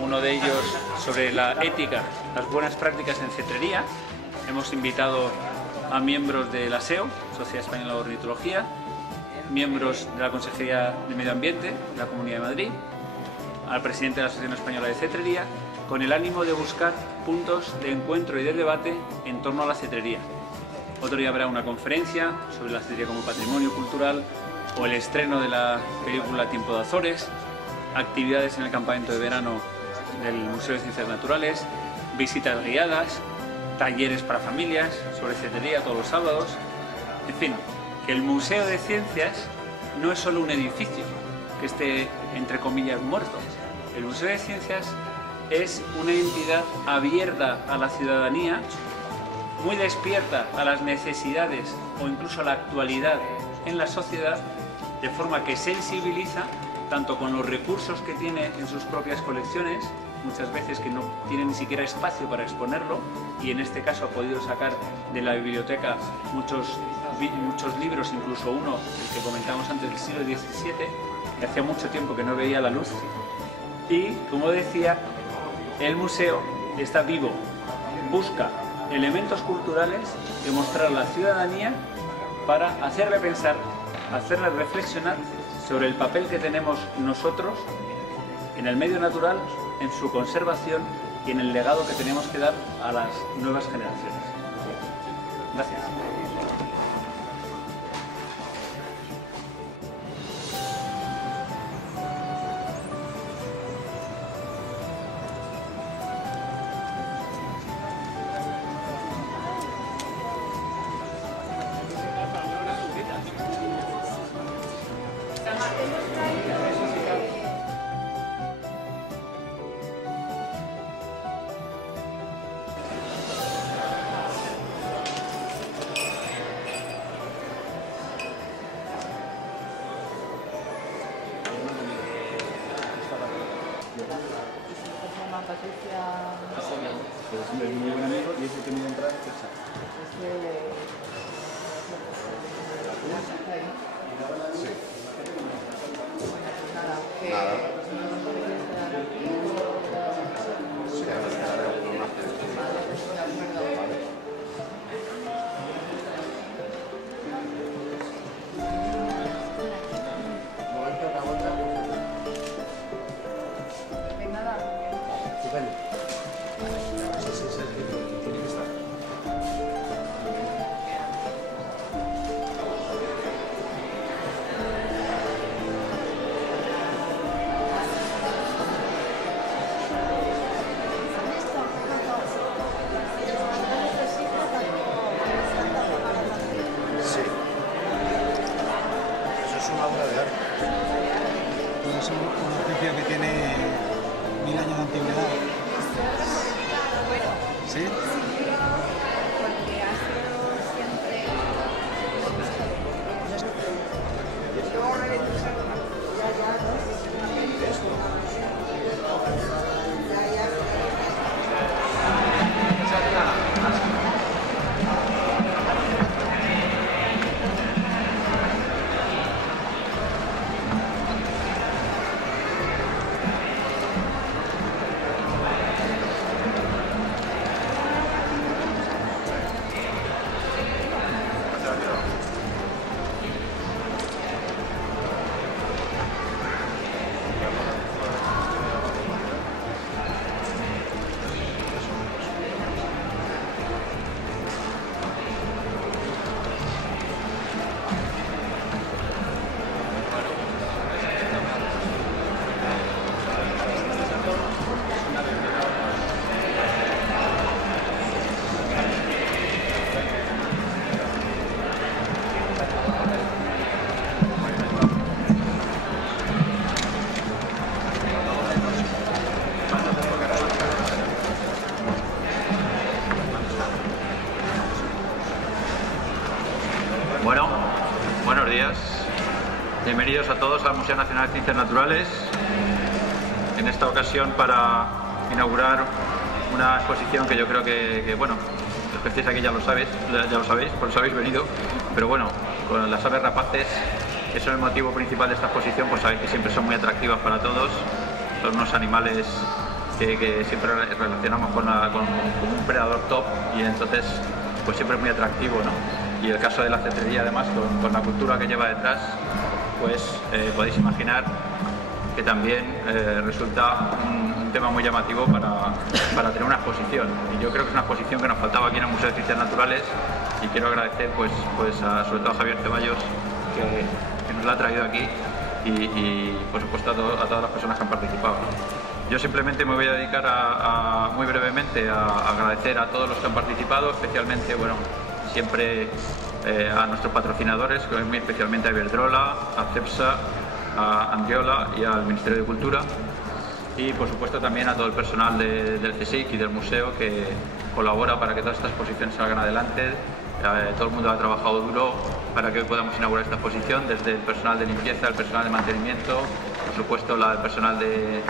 uno de ellos sobre la ética, las buenas prácticas en cetrería. Hemos invitado a miembros de la SEO, Sociedad Española de Ornitología, miembros de la Consejería de Medio Ambiente de la Comunidad de Madrid, al presidente de la Asociación Española de Cetrería, con el ánimo de buscar puntos de encuentro y de debate en torno a la cetrería. Otro día habrá una conferencia sobre la cetrería como patrimonio cultural, o el estreno de la película Tiempo de Azores, actividades en el campamento de verano del Museo de Ciencias Naturales, visitas guiadas, talleres para familias sobre cetrería todos los sábados. En fin, que el Museo de Ciencias no es solo un edificio que esté, entre comillas, muerto. El Museo de Ciencias es una entidad abierta a la ciudadanía, muy despierta a las necesidades o incluso a la actualidad en la sociedad, de forma que sensibiliza tanto con los recursos que tiene en sus propias colecciones, muchas veces que no tiene ni siquiera espacio para exponerlo, y en este caso ha podido sacar de la biblioteca muchos libros, incluso uno, el que comentamos antes, del siglo XVII, que hacía mucho tiempo que no veía la luz. Y, como decía, el museo está vivo, busca elementos culturales que mostrar a la ciudadanía para hacerle pensar, hacerle reflexionar sobre el papel que tenemos nosotros en el medio natural, en su conservación y en el legado que tenemos que dar a las nuevas generaciones. Gracias. Es muy buen amigo y es el que me dio entrada en Cepsa. Nada. Es un oficio que tiene 1000 años de antigüedad. ¿Sí? Porque ha sido siempre... Bueno, buenos días. Bienvenidos a todos al Museo Nacional de Ciencias Naturales. En esta ocasión para inaugurar una exposición que yo creo que bueno, los que estéis aquí ya lo sabéis, por eso habéis venido. Pero bueno, con las aves rapaces, que son el motivo principal de esta exposición, pues sabéis que siempre son muy atractivas para todos. Son unos animales que siempre relacionamos con un predador top, y entonces pues siempre es muy atractivo, ¿no? Y el caso de la cetrería, además, con la cultura que lleva detrás, pues podéis imaginar que también resulta un tema muy llamativo para tener una exposición. Y yo creo que es una exposición que nos faltaba aquí en el Museo de Ciencias Naturales, y quiero agradecer pues sobre todo a Javier Ceballos, que nos la ha traído aquí, y por supuesto a todas las personas que han participado. Yo simplemente me voy a dedicar muy brevemente a agradecer a todos los que han participado, especialmente, bueno, siempre a nuestros patrocinadores, muy especialmente a Iberdrola, a Cepsa, a Andriola y al Ministerio de Cultura, y por supuesto también a todo el personal del CSIC y del museo que colabora para que todas estas exposiciones salgan adelante. Todo el mundo ha trabajado duro para que hoy podamos inaugurar esta exposición, desde el personal de limpieza, el personal de mantenimiento, por supuesto el personal de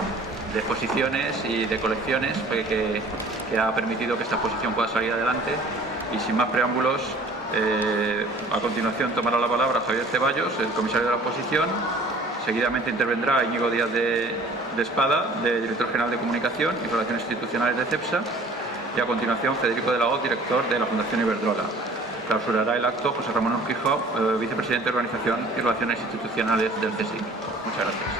exposiciones y de colecciones, que ha permitido que esta exposición pueda salir adelante. Y sin más preámbulos, a continuación tomará la palabra Javier Ceballos, el comisario de la exposición. Seguidamente intervendrá Íñigo Díaz de Espada, director general de Comunicación y Relaciones Institucionales de Cepsa. Y a continuación Federico de la Hoz, director de la Fundación Iberdrola. Clausurará el acto José Ramón Urquijo, vicepresidente de Organización y Relaciones Institucionales del CSIC. Muchas gracias.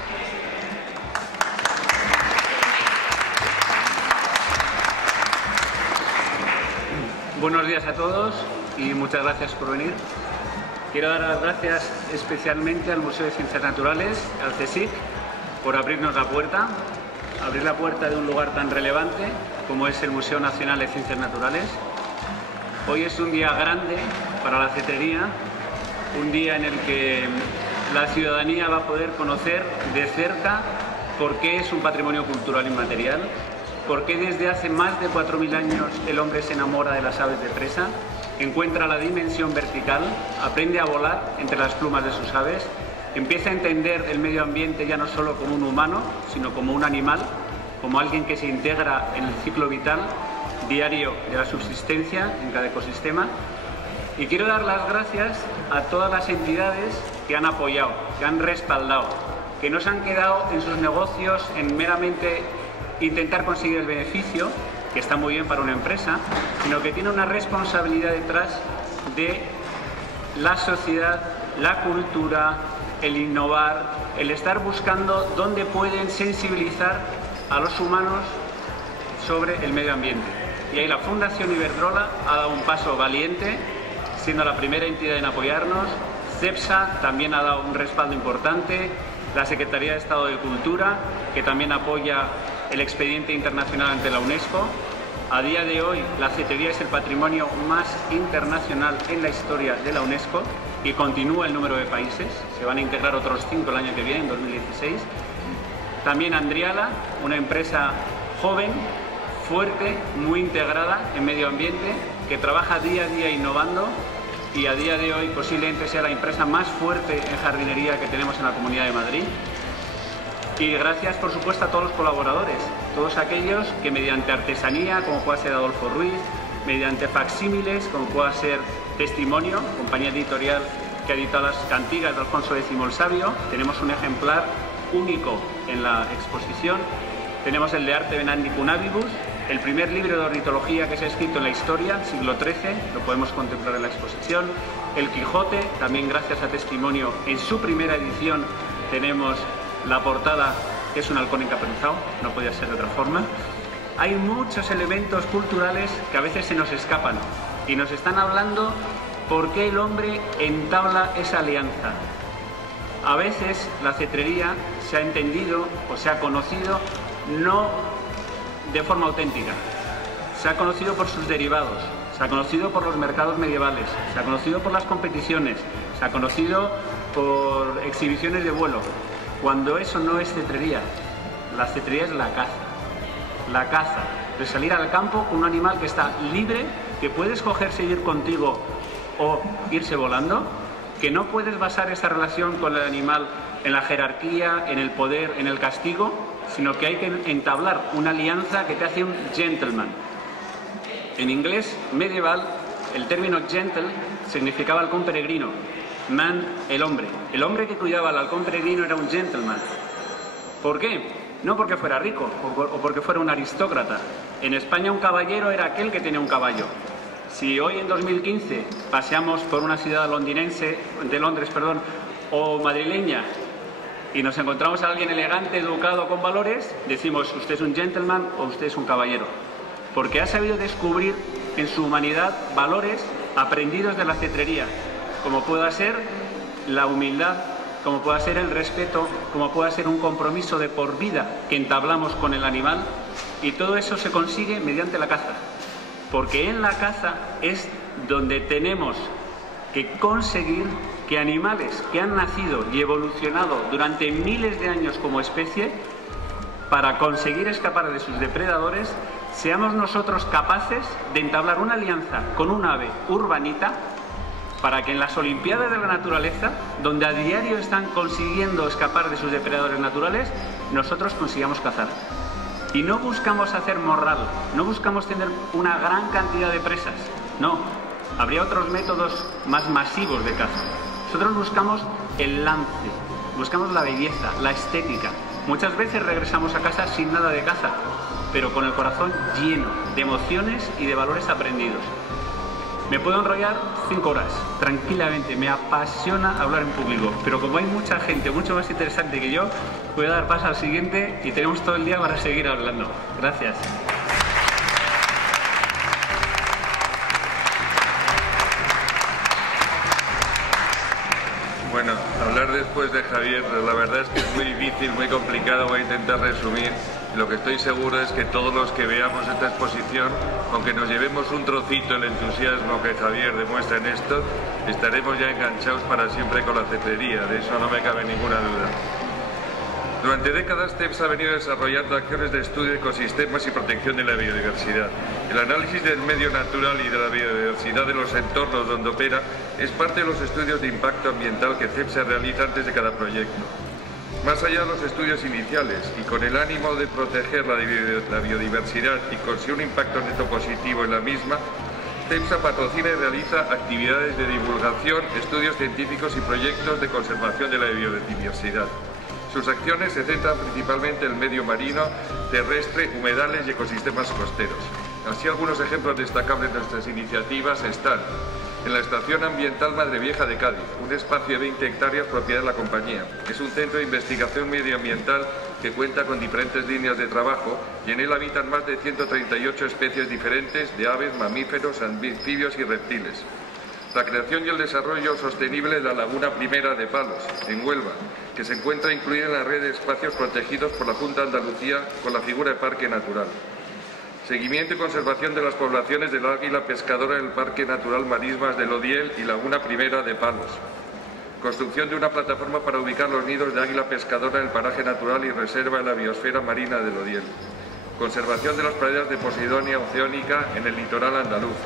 Buenos días a todos y muchas gracias por venir. Quiero dar las gracias especialmente al Museo de Ciencias Naturales, al CSIC, por abrirnos la puerta, abrir la puerta de un lugar tan relevante como es el Museo Nacional de Ciencias Naturales. Hoy es un día grande para la cetrería, un día en el que la ciudadanía va a poder conocer de cerca por qué es un patrimonio cultural inmaterial, por qué desde hace más de 4000 años el hombre se enamora de las aves de presa, encuentra la dimensión vertical, aprende a volar entre las plumas de sus aves, empieza a entender el medio ambiente ya no solo como un humano, sino como un animal, como alguien que se integra en el ciclo vital, diario de la subsistencia en cada ecosistema. Y quiero dar las gracias a todas las entidades que han apoyado, que han respaldado, que no se han quedado en sus negocios en meramente intentar conseguir el beneficio, que está muy bien para una empresa, sino que tiene una responsabilidad detrás de la sociedad, la cultura, el innovar, el estar buscando dónde pueden sensibilizar a los humanos sobre el medio ambiente. Y ahí la Fundación Iberdrola ha dado un paso valiente, siendo la primera entidad en apoyarnos. CEPSA también ha dado un respaldo importante, la Secretaría de Estado de Cultura, que también apoya el expediente internacional ante la UNESCO. A día de hoy, la cetrería es el patrimonio más internacional en la historia de la UNESCO y continúa el número de países. Se van a integrar otros 5 el año que viene, en 2016. También Andriala, una empresa joven, fuerte, muy integrada en medio ambiente, que trabaja día a día innovando y a día de hoy posiblemente sea la empresa más fuerte en jardinería que tenemos en la Comunidad de Madrid. Y gracias, por supuesto, a todos los colaboradores, todos aquellos que mediante artesanía, como pueda ser Adolfo Ruiz, mediante facsímiles, como pueda ser Testimonio, compañía editorial que ha editado las cantigas de Alfonso X el Sabio, tenemos un ejemplar único en la exposición. Tenemos el de Arte Venandi Cunabibus, el primer libro de ornitología que se ha escrito en la historia, siglo XIII, lo podemos contemplar en la exposición. El Quijote, también gracias a Testimonio, en su primera edición tenemos la portada, que es un halcón encaperucado, no podía ser de otra forma. Hay muchos elementos culturales que a veces se nos escapan y nos están hablando por qué el hombre entabla esa alianza. A veces la cetrería se ha entendido o se ha conocido no de forma auténtica. Se ha conocido por sus derivados, se ha conocido por los mercados medievales, se ha conocido por las competiciones, se ha conocido por exhibiciones de vuelo, cuando eso no es cetrería. La cetrería es la caza. La caza, de salir al campo con un animal que está libre, que puedes cogerse y ir contigo o irse volando, que no puedes basar esa relación con el animal en la jerarquía, en el poder, en el castigo, sino que hay que entablar una alianza que te hace un gentleman. En inglés medieval, el término gentle significaba halcón peregrino, man, el hombre. El hombre que cuidaba al halcón peregrino era un gentleman. ¿Por qué? No porque fuera rico o porque fuera un aristócrata. En España un caballero era aquel que tenía un caballo. Si hoy en 2015 paseamos por una ciudad de Londres, o madrileña, y nos encontramos a alguien elegante, educado, con valores, decimos, usted es un gentleman o usted es un caballero. Porque ha sabido descubrir en su humanidad valores aprendidos de la cetrería, como pueda ser la humildad, como pueda ser el respeto, como pueda ser un compromiso de por vida que entablamos con el animal, y todo eso se consigue mediante la caza. Porque en la caza es donde tenemos que conseguir que animales que han nacido y evolucionado durante miles de años como especie, para conseguir escapar de sus depredadores, seamos nosotros capaces de entablar una alianza con un ave urbanita para que en las Olimpiadas de la Naturaleza, donde a diario están consiguiendo escapar de sus depredadores naturales, nosotros consigamos cazar. Y no buscamos hacer morral, no buscamos tener una gran cantidad de presas, no. Habría otros métodos más masivos de caza. Nosotros buscamos el lance, buscamos la belleza, la estética. Muchas veces regresamos a casa sin nada de caza, pero con el corazón lleno de emociones y de valores aprendidos. Me puedo enrollar 5 horas, tranquilamente, me apasiona hablar en público, pero como hay mucha gente mucho más interesante que yo, voy a dar paso al siguiente y tenemos todo el día para seguir hablando. Gracias. Bueno, hablar después de Javier, la verdad es que es muy difícil, muy complicado, voy a intentar resumir. Lo que estoy seguro es que todos los que veamos esta exposición, aunque nos llevemos un trocito el entusiasmo que Javier demuestra en esto, estaremos ya enganchados para siempre con la cetrería, de eso no me cabe ninguna duda. Durante décadas CEPSA ha venido desarrollando acciones de estudio de ecosistemas y protección de la biodiversidad. El análisis del medio natural y de la biodiversidad de los entornos donde opera es parte de los estudios de impacto ambiental que CEPSA realiza antes de cada proyecto. Más allá de los estudios iniciales y con el ánimo de proteger la biodiversidad y conseguir un impacto neto positivo en la misma, CEPSA patrocina y realiza actividades de divulgación, estudios científicos y proyectos de conservación de la biodiversidad. Sus acciones se centran principalmente en el medio marino, terrestre, humedales y ecosistemas costeros. Así, algunos ejemplos destacables de nuestras iniciativas están en la Estación Ambiental Madrevieja de Cádiz, un espacio de 20 hectáreas propiedad de la compañía. Es un centro de investigación medioambiental que cuenta con diferentes líneas de trabajo y en él habitan más de 138 especies diferentes de aves, mamíferos, anfibios y reptiles. La creación y el desarrollo sostenible de la Laguna Primera de Palos, en Huelva, que se encuentra incluida en la red de espacios protegidos por la Junta de Andalucía con la figura de Parque Natural. Seguimiento y conservación de las poblaciones del águila pescadora del Parque Natural Marismas del Odiel y Laguna Primera de Palos. Construcción de una plataforma para ubicar los nidos de águila pescadora en el paraje natural y reserva de la biosfera marina del Odiel. Conservación de las praderas de Posidonia oceánica en el litoral andaluz.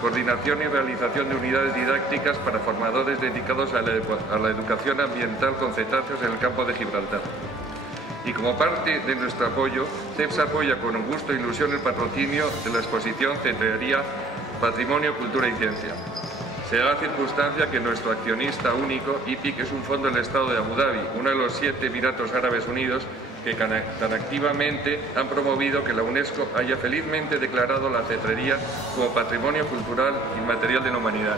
Coordinación y realización de unidades didácticas para formadores dedicados a la educación ambiental con cetáceos en el campo de Gibraltar. Y como parte de nuestro apoyo, CEPSA apoya con gusto e ilusión el patrocinio de la exposición Cetrería, Patrimonio, Cultura y Ciencia. Se da la circunstancia que nuestro accionista único, IPIC, es un fondo del Estado de Abu Dhabi, uno de los 7 Emiratos Árabes Unidos que tan activamente han promovido que la UNESCO haya felizmente declarado la cetrería como Patrimonio Cultural Inmaterial de la Humanidad.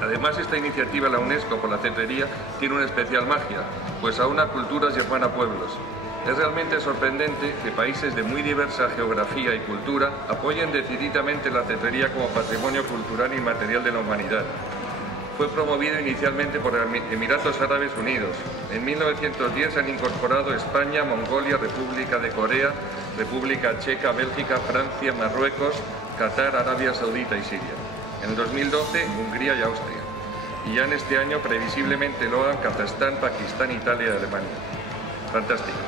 Además, esta iniciativa de la UNESCO por la cetrería tiene una especial magia, pues aúna culturas y hermana pueblos. Es realmente sorprendente que países de muy diversa geografía y cultura apoyen decididamente la cetrería como Patrimonio Cultural Inmaterial de la Humanidad. Fue promovido inicialmente por Emiratos Árabes Unidos. En 1910 se han incorporado España, Mongolia, República de Corea, República Checa, Bélgica, Francia, Marruecos, Qatar, Arabia Saudita y Siria. En el 2012, Hungría y Austria. Y ya en este año, previsiblemente, lo hagan Kazajstán, Pakistán, Italia y Alemania. Fantástico.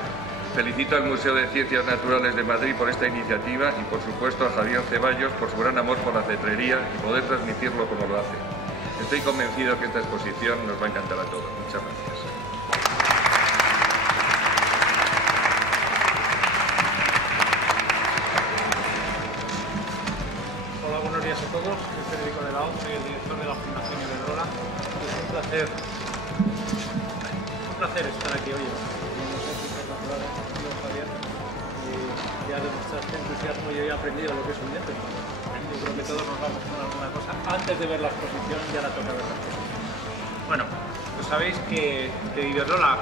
Felicito al Museo de Ciencias Naturales de Madrid por esta iniciativa y, por supuesto, a Javier Ceballos por su gran amor por la cetrería y poder transmitirlo como lo hace. Estoy convencido que esta exposición nos va a encantar a todos. Muchas gracias. Hola, buenos días a todos. Soy Federico de la ONCE, el director de la Fundación Iberdrola. Es un placer estar aquí hoy. Ya demostraste entusiasmo y hoy he aprendido lo que es un diente. Yo creo que todos nos vamos con alguna cosa. Antes de ver la exposición ya la toca ver la exposición. Bueno, pues sabéis que Iberdrola,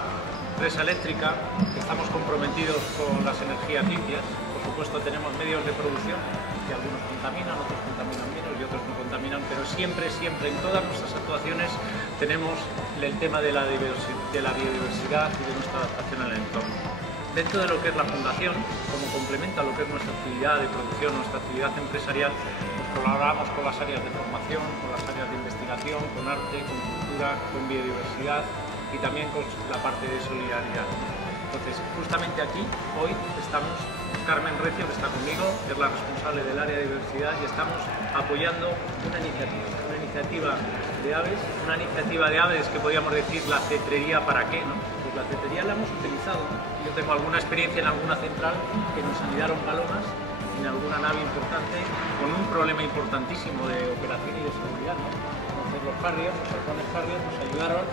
empresa eléctrica, que estamos comprometidos con las energías limpias. Por supuesto tenemos medios de producción que algunos contaminan, otros contaminan menos y otros no contaminan, pero siempre en todas nuestras actuaciones tenemos el tema de la biodiversidad y de nuestra adaptación al entorno. Dentro de lo que es la Fundación, como complemento a lo que es nuestra actividad de producción, nuestra actividad empresarial, pues colaboramos con las áreas de formación, con las áreas de investigación, con arte, con cultura, con biodiversidad y también con la parte de solidaridad. Entonces, justamente aquí, hoy, estamos, Carmen Recio, que está conmigo, es la responsable del área de diversidad y estamos apoyando una iniciativa de aves que podríamos decir la cetrería para qué, ¿no? Pues la cetrería la hemos utilizado, ¿no? Yo tengo alguna experiencia en alguna central que nos anidaron palomas en alguna nave importante con un problema importantísimo de operación y de seguridad, ¿no? Entonces los Harriers, los halcones Harriers, nos ayudaron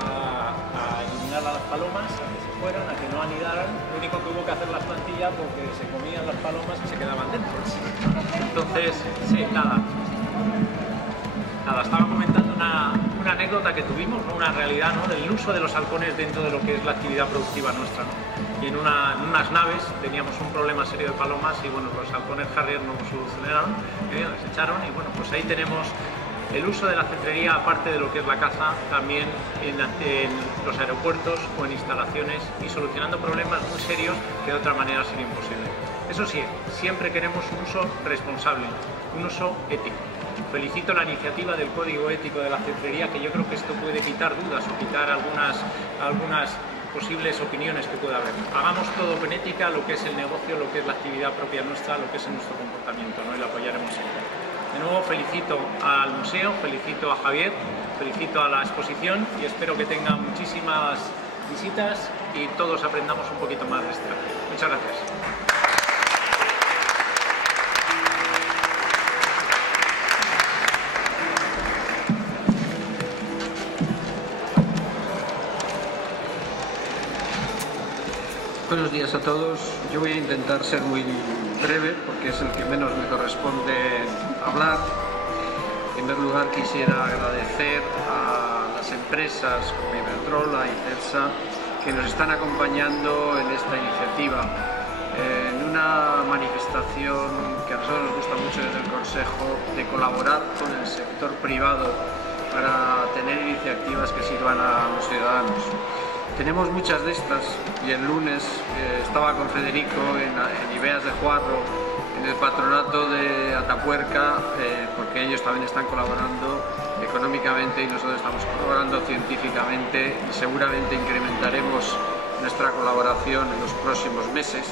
a eliminar a las palomas, a que se fueran, a que no anidaran. Lo único que hubo que hacer las plantillas porque se comían las palomas y se quedaban dentro. Entonces, sí, nada, estaba comentando una anécdota que tuvimos, ¿no? Una realidad, ¿no? Del uso de los halcones dentro de lo que es la actividad productiva nuestra, ¿no? Y en unas naves teníamos un problema serio de palomas y bueno, los halcones Harrier no lo solucionaron, les echaron y bueno, pues ahí tenemos el uso de la cetrería, aparte de lo que es la caza, también en los aeropuertos o en instalaciones y solucionando problemas muy serios que de otra manera sería imposible. Eso sí, siempre queremos un uso responsable, un uso ético. Felicito la iniciativa del Código Ético de la Cetrería, que yo creo que esto puede quitar dudas o quitar algunas posibles opiniones que pueda haber. Hagamos todo con ética, lo que es el negocio, lo que es la actividad propia nuestra, lo que es nuestro comportamiento, ¿no? Y lo apoyaremos siempre. De nuevo felicito al museo, felicito a Javier, felicito a la exposición y espero que tenga muchísimas visitas y todos aprendamos un poquito más de este arte. Muchas gracias. Buenos días a todos. Yo voy a intentar ser muy breve porque es el que menos me corresponde hablar. En primer lugar quisiera agradecer a las empresas como Iberdrola y Cepsa que nos están acompañando en esta iniciativa, en una manifestación que a nosotros nos gusta mucho desde el Consejo, de colaborar con el sector privado para tener iniciativas que sirvan a los ciudadanos. Tenemos muchas de estas y el lunes estaba con Federico en Ibeas de Juarro, en el patronato de Atapuerca, porque ellos también están colaborando económicamente y nosotros estamos colaborando científicamente y seguramente incrementaremos nuestra colaboración en los próximos meses.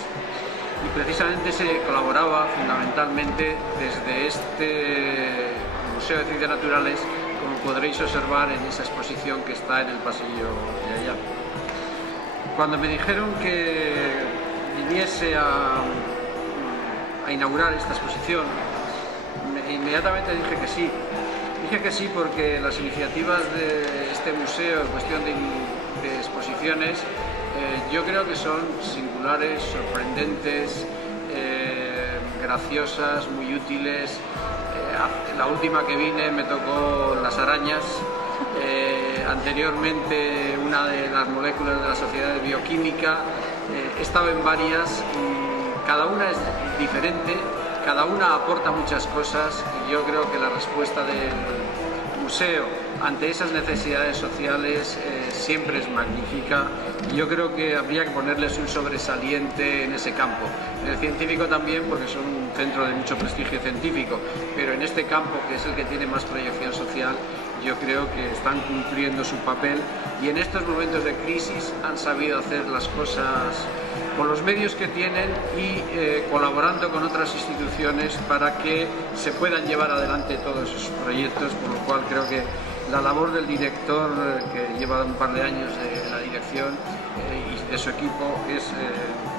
Y precisamente se colaboraba fundamentalmente desde este Museo de Ciencias Naturales, como podréis observar en esa exposición que está en el pasillo de allá. Cuando me dijeron que viniese a inaugurar esta exposición, inmediatamente dije que sí. Dije que sí porque las iniciativas de este museo en cuestión de exposiciones yo creo que son singulares, sorprendentes, graciosas, muy útiles. La última que vine me tocó las arañas. Anteriormente una de las moléculas de la Sociedad de Bioquímica. He estado en varias y cada una es diferente, cada una aporta muchas cosas y yo creo que la respuesta del museo ante esas necesidades sociales siempre es magnífica y yo creo que habría que ponerles un sobresaliente en ese campo. En el científico también, porque son un centro de mucho prestigio científico, pero en este campo, que es el que tiene más proyección social, yo creo que están cumpliendo su papel y en estos momentos de crisis han sabido hacer las cosas con los medios que tienen y colaborando con otras instituciones para que se puedan llevar adelante todos esos proyectos, por lo cual creo que la labor del director, que lleva un par de años de la dirección y de su equipo, es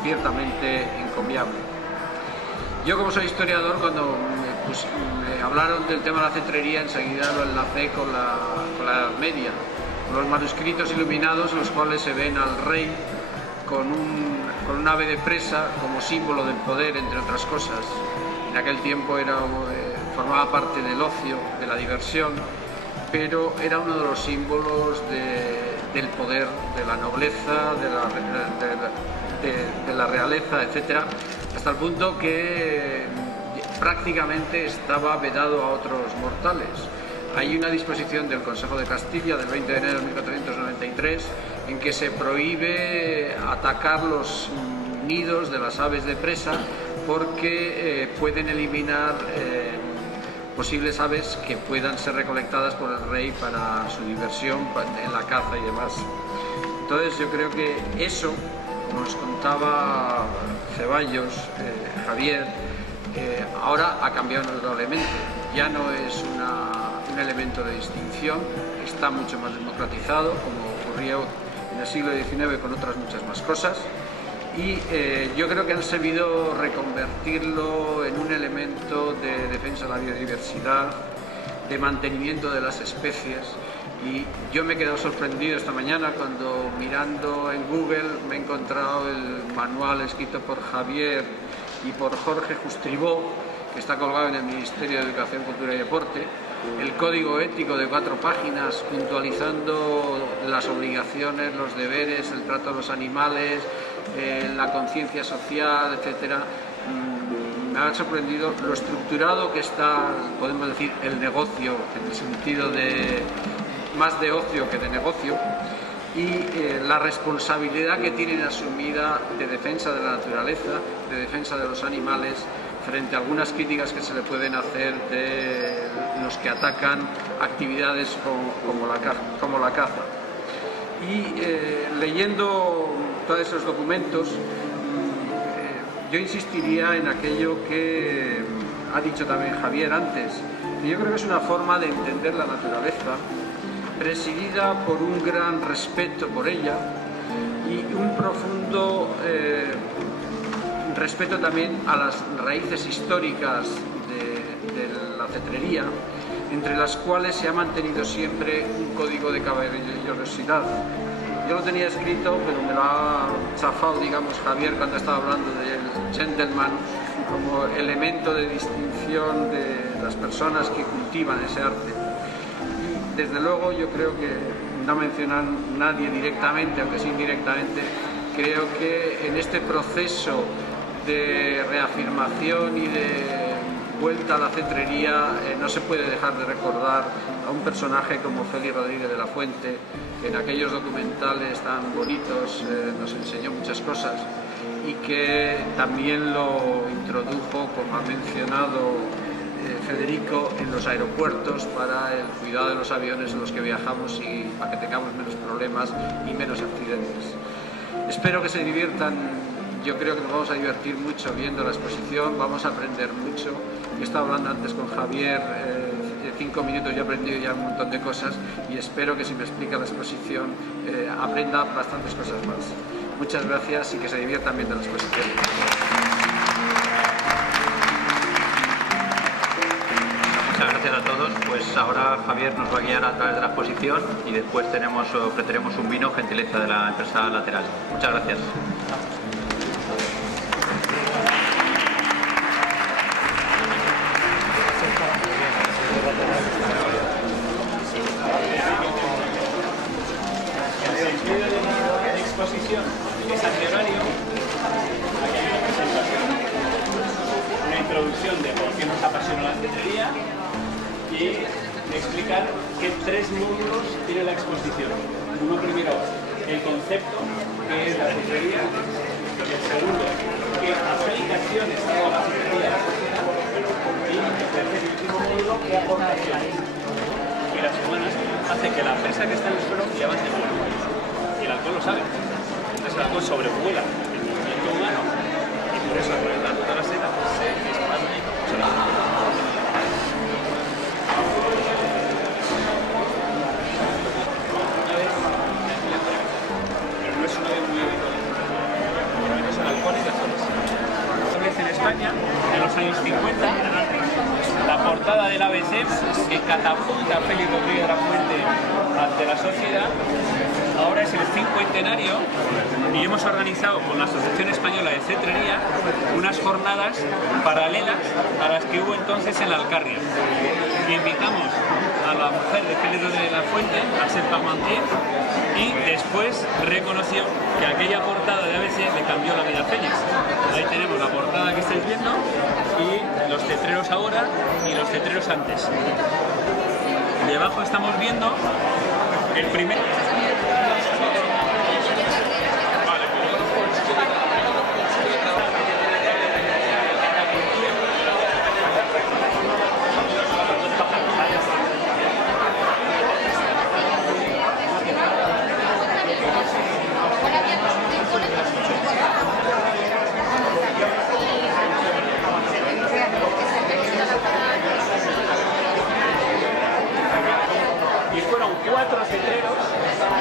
ciertamente encomiable. Yo, como soy historiador, cuando me hablaron del tema de la cetrería, enseguida lo enlacé con la Edad Media, con los manuscritos iluminados, los cuales se ven al rey con un ave de presa como símbolo del poder, entre otras cosas. En aquel tiempo formaba parte del ocio, de la diversión, pero era uno de los símbolos del poder, de la nobleza, de la realeza, etc., hasta el punto que prácticamente estaba vedado a otros mortales. Hay una disposición del Consejo de Castilla del 20 de enero de 1493 en que se prohíbe atacar los nidos de las aves de presa porque pueden eliminar posibles aves que puedan ser recolectadas por el rey para su diversión en la caza y demás. Entonces yo creo que eso, como nos contaba Ceballos, Javier, ahora ha cambiado notablemente. Ya no es un elemento de distinción, está mucho más democratizado, como ocurrió en el siglo XIX con otras muchas más cosas. Y yo creo que han sabido reconvertirlo en un elemento de defensa de la biodiversidad, de mantenimiento de las especies. Y yo me he quedado sorprendido esta mañana cuando, mirando en Google, me he encontrado el manual escrito por Javier y por Jorge Justribó, que está colgado en el Ministerio de Educación, Cultura y Deporte, el código ético de 4 páginas puntualizando las obligaciones, los deberes, el trato a los animales, la conciencia social, etcétera. Me ha sorprendido lo estructurado que está, podemos decir, el negocio, en el sentido de más de ocio que de negocio, y la responsabilidad que tienen asumida de defensa de la naturaleza, de defensa de los animales, frente a algunas críticas que se le pueden hacer de los que atacan actividades como la caza. Y leyendo todos esos documentos, yo insistiría en aquello que ha dicho también Javier antes, que yo creo que es una forma de entender la naturaleza presidida por un gran respeto por ella, y un profundo respeto también a las raíces históricas de la cetrería, entre las cuales se ha mantenido siempre un código de caballerosidad. Yo lo tenía escrito, pero me lo ha chafado, digamos, Javier cuando estaba hablando del gentleman como elemento de distinción de las personas que cultivan ese arte. Y desde luego yo creo que, no mencionan nadie directamente, aunque sí indirectamente, creo que en este proceso de reafirmación y de vuelta a la cetrería no se puede dejar de recordar a un personaje como Félix Rodríguez de la Fuente, que en aquellos documentales tan bonitos nos enseñó muchas cosas y que también lo introdujo, como ha mencionado Federico, en los aeropuertos para el cuidado de los aviones en los que viajamos y para que tengamos menos problemas y menos accidentes. Espero que se diviertan. Yo creo que nos vamos a divertir mucho viendo la exposición, vamos a aprender mucho. Yo estaba hablando antes con Javier, 5 minutos yo he aprendido ya un montón de cosas y espero que si me explica la exposición aprenda bastantes cosas más. Muchas gracias y que se diviertan viendo la exposición. Muchas gracias a todos. Pues ahora Javier nos va a guiar a través de la exposición y después ofreceremos un vino gentileza de la empresa Lateral. Muchas gracias. Exposición es antehorario. Aquí hay una presentación, una introducción de por qué nos apasiona la cetrería y explicar qué 3 módulos tiene la exposición. Uno primero, el concepto, que es la cetrería. El segundo, qué aplicaciones tiene la cetrería a la sociedad. Y el tercer y último módulo, qué aportaciones. Y las humanas hacen que la presa que está en el suelo levante volumen. Y el alcohol lo sabe. Entonces el alcohol sobrevuela el movimiento humano y por eso con el dato de la seda se expande mucho la pero no es un medio muy habitual. Normalmente son alcoholes y azoles. En España, en los años 50, la portada del ABC que catapulta a Félix Rodríguez de la Fuente ante la sociedad. Ahora es el 50enario y hemos organizado con la Asociación Española de Cetrería unas jornadas paralelas a las que hubo entonces en la Alcarria. Y invitamos a la mujer de Félix Rodríguez de la Fuente, a ser Parmentier, y después reconoció que aquella portada de ABC le cambió la vida a Félix. Ahí tenemos la portada que estáis viendo y los cetreros ahora y los cetreros antes. Debajo estamos viendo el primer... Y fueron 4 cetreros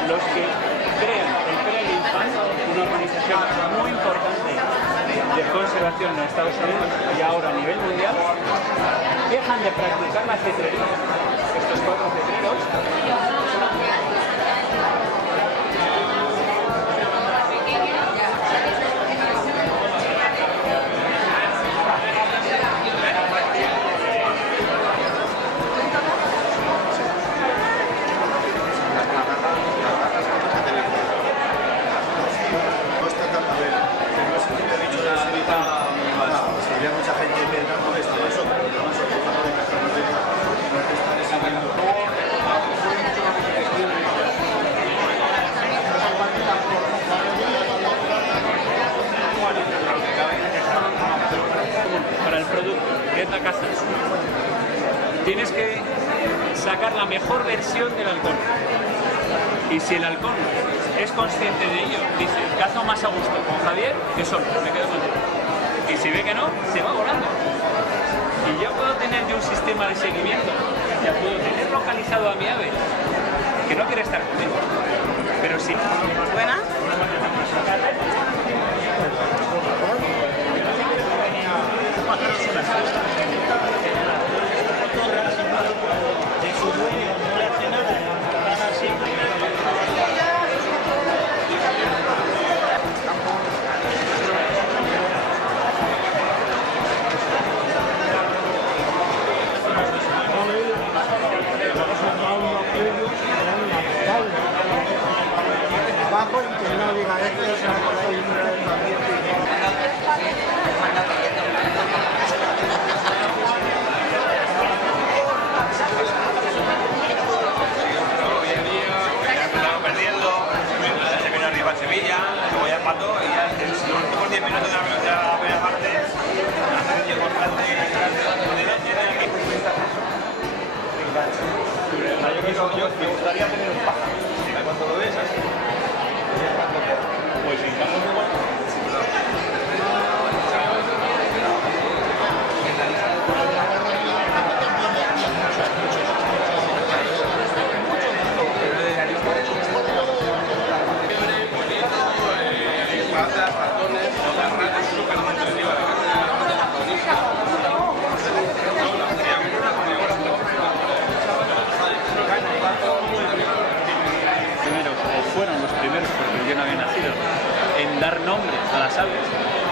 los que crean el Credit Infant, una organización muy importante de conservación en Estados Unidos y ahora a nivel mundial, dejan de practicar la cetrería. Estos 4 cetreros para el producto, que es la caza. Tienes que sacar la mejor versión del halcón. Y si el halcón es consciente de ello, dice, cazo más a gusto con Javier que solo, me quedo contigo. Y si ve que no, se va volando. Y yo puedo tener un sistema de seguimiento, ya puedo tener localizado a mi ave, que no quiere estar conmigo. Pero si... Buenas. las cosas. De su dueño no le hace nada, van así. Abajo y que no diga esto, se va a cortar Sevilla, luego ya empató y ya en los últimos 10 minutos de la primera parte ha importante yo me gustaría tener un pájaro cuando lo ves así pues si vamos de igual fueron los primeros, porque yo no había nacido, en dar nombre a las aves.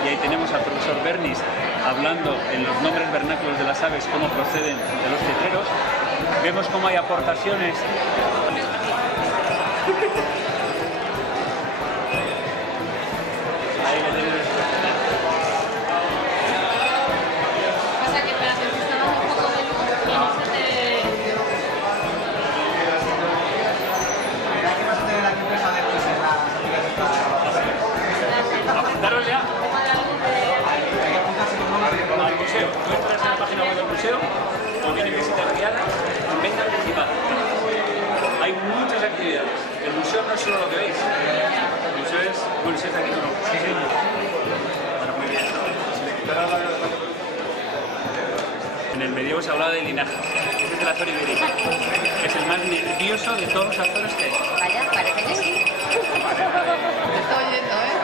Y ahí tenemos al profesor Bernis hablando en los nombres vernáculos de las aves, cómo proceden de los tetreros. Vemos cómo hay aportaciones. Ahí le tenemos. Pasa que para que te está dando un poco de luz y no se te... Apuntaros ya al museo. Tú entras en la página web del museo o tienes visita guiada y venga anticipada. Hay muchas actividades. El museo no es solo lo que veis. El museo es... Bueno, si es de aquí, no. Sí, sí. Bueno, muy bien. En el medievo se hablaba de linaje. Este es el azor ibérico. Es el más nervioso de todos los azores que hay. Vaya, parece que sí. Te estoy oyendo, ¿eh?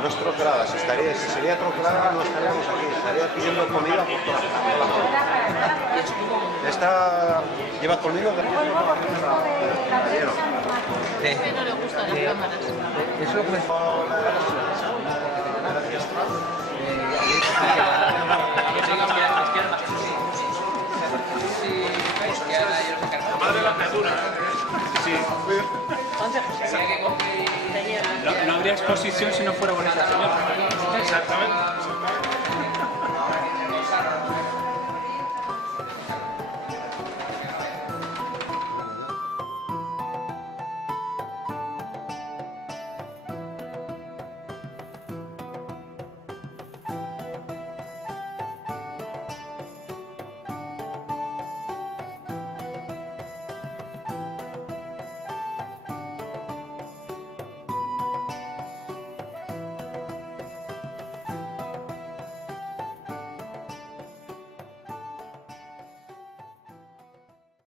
No es troquelada, si sería troquelada no estaríamos aquí, estaría pidiendo comida por toda la zona. Esta lleva conmigo que No le gustan las cámaras. Eso lo que me... Madre de la criatura. Sí. No habría exposición si no fuera bonita, señor. Exactamente.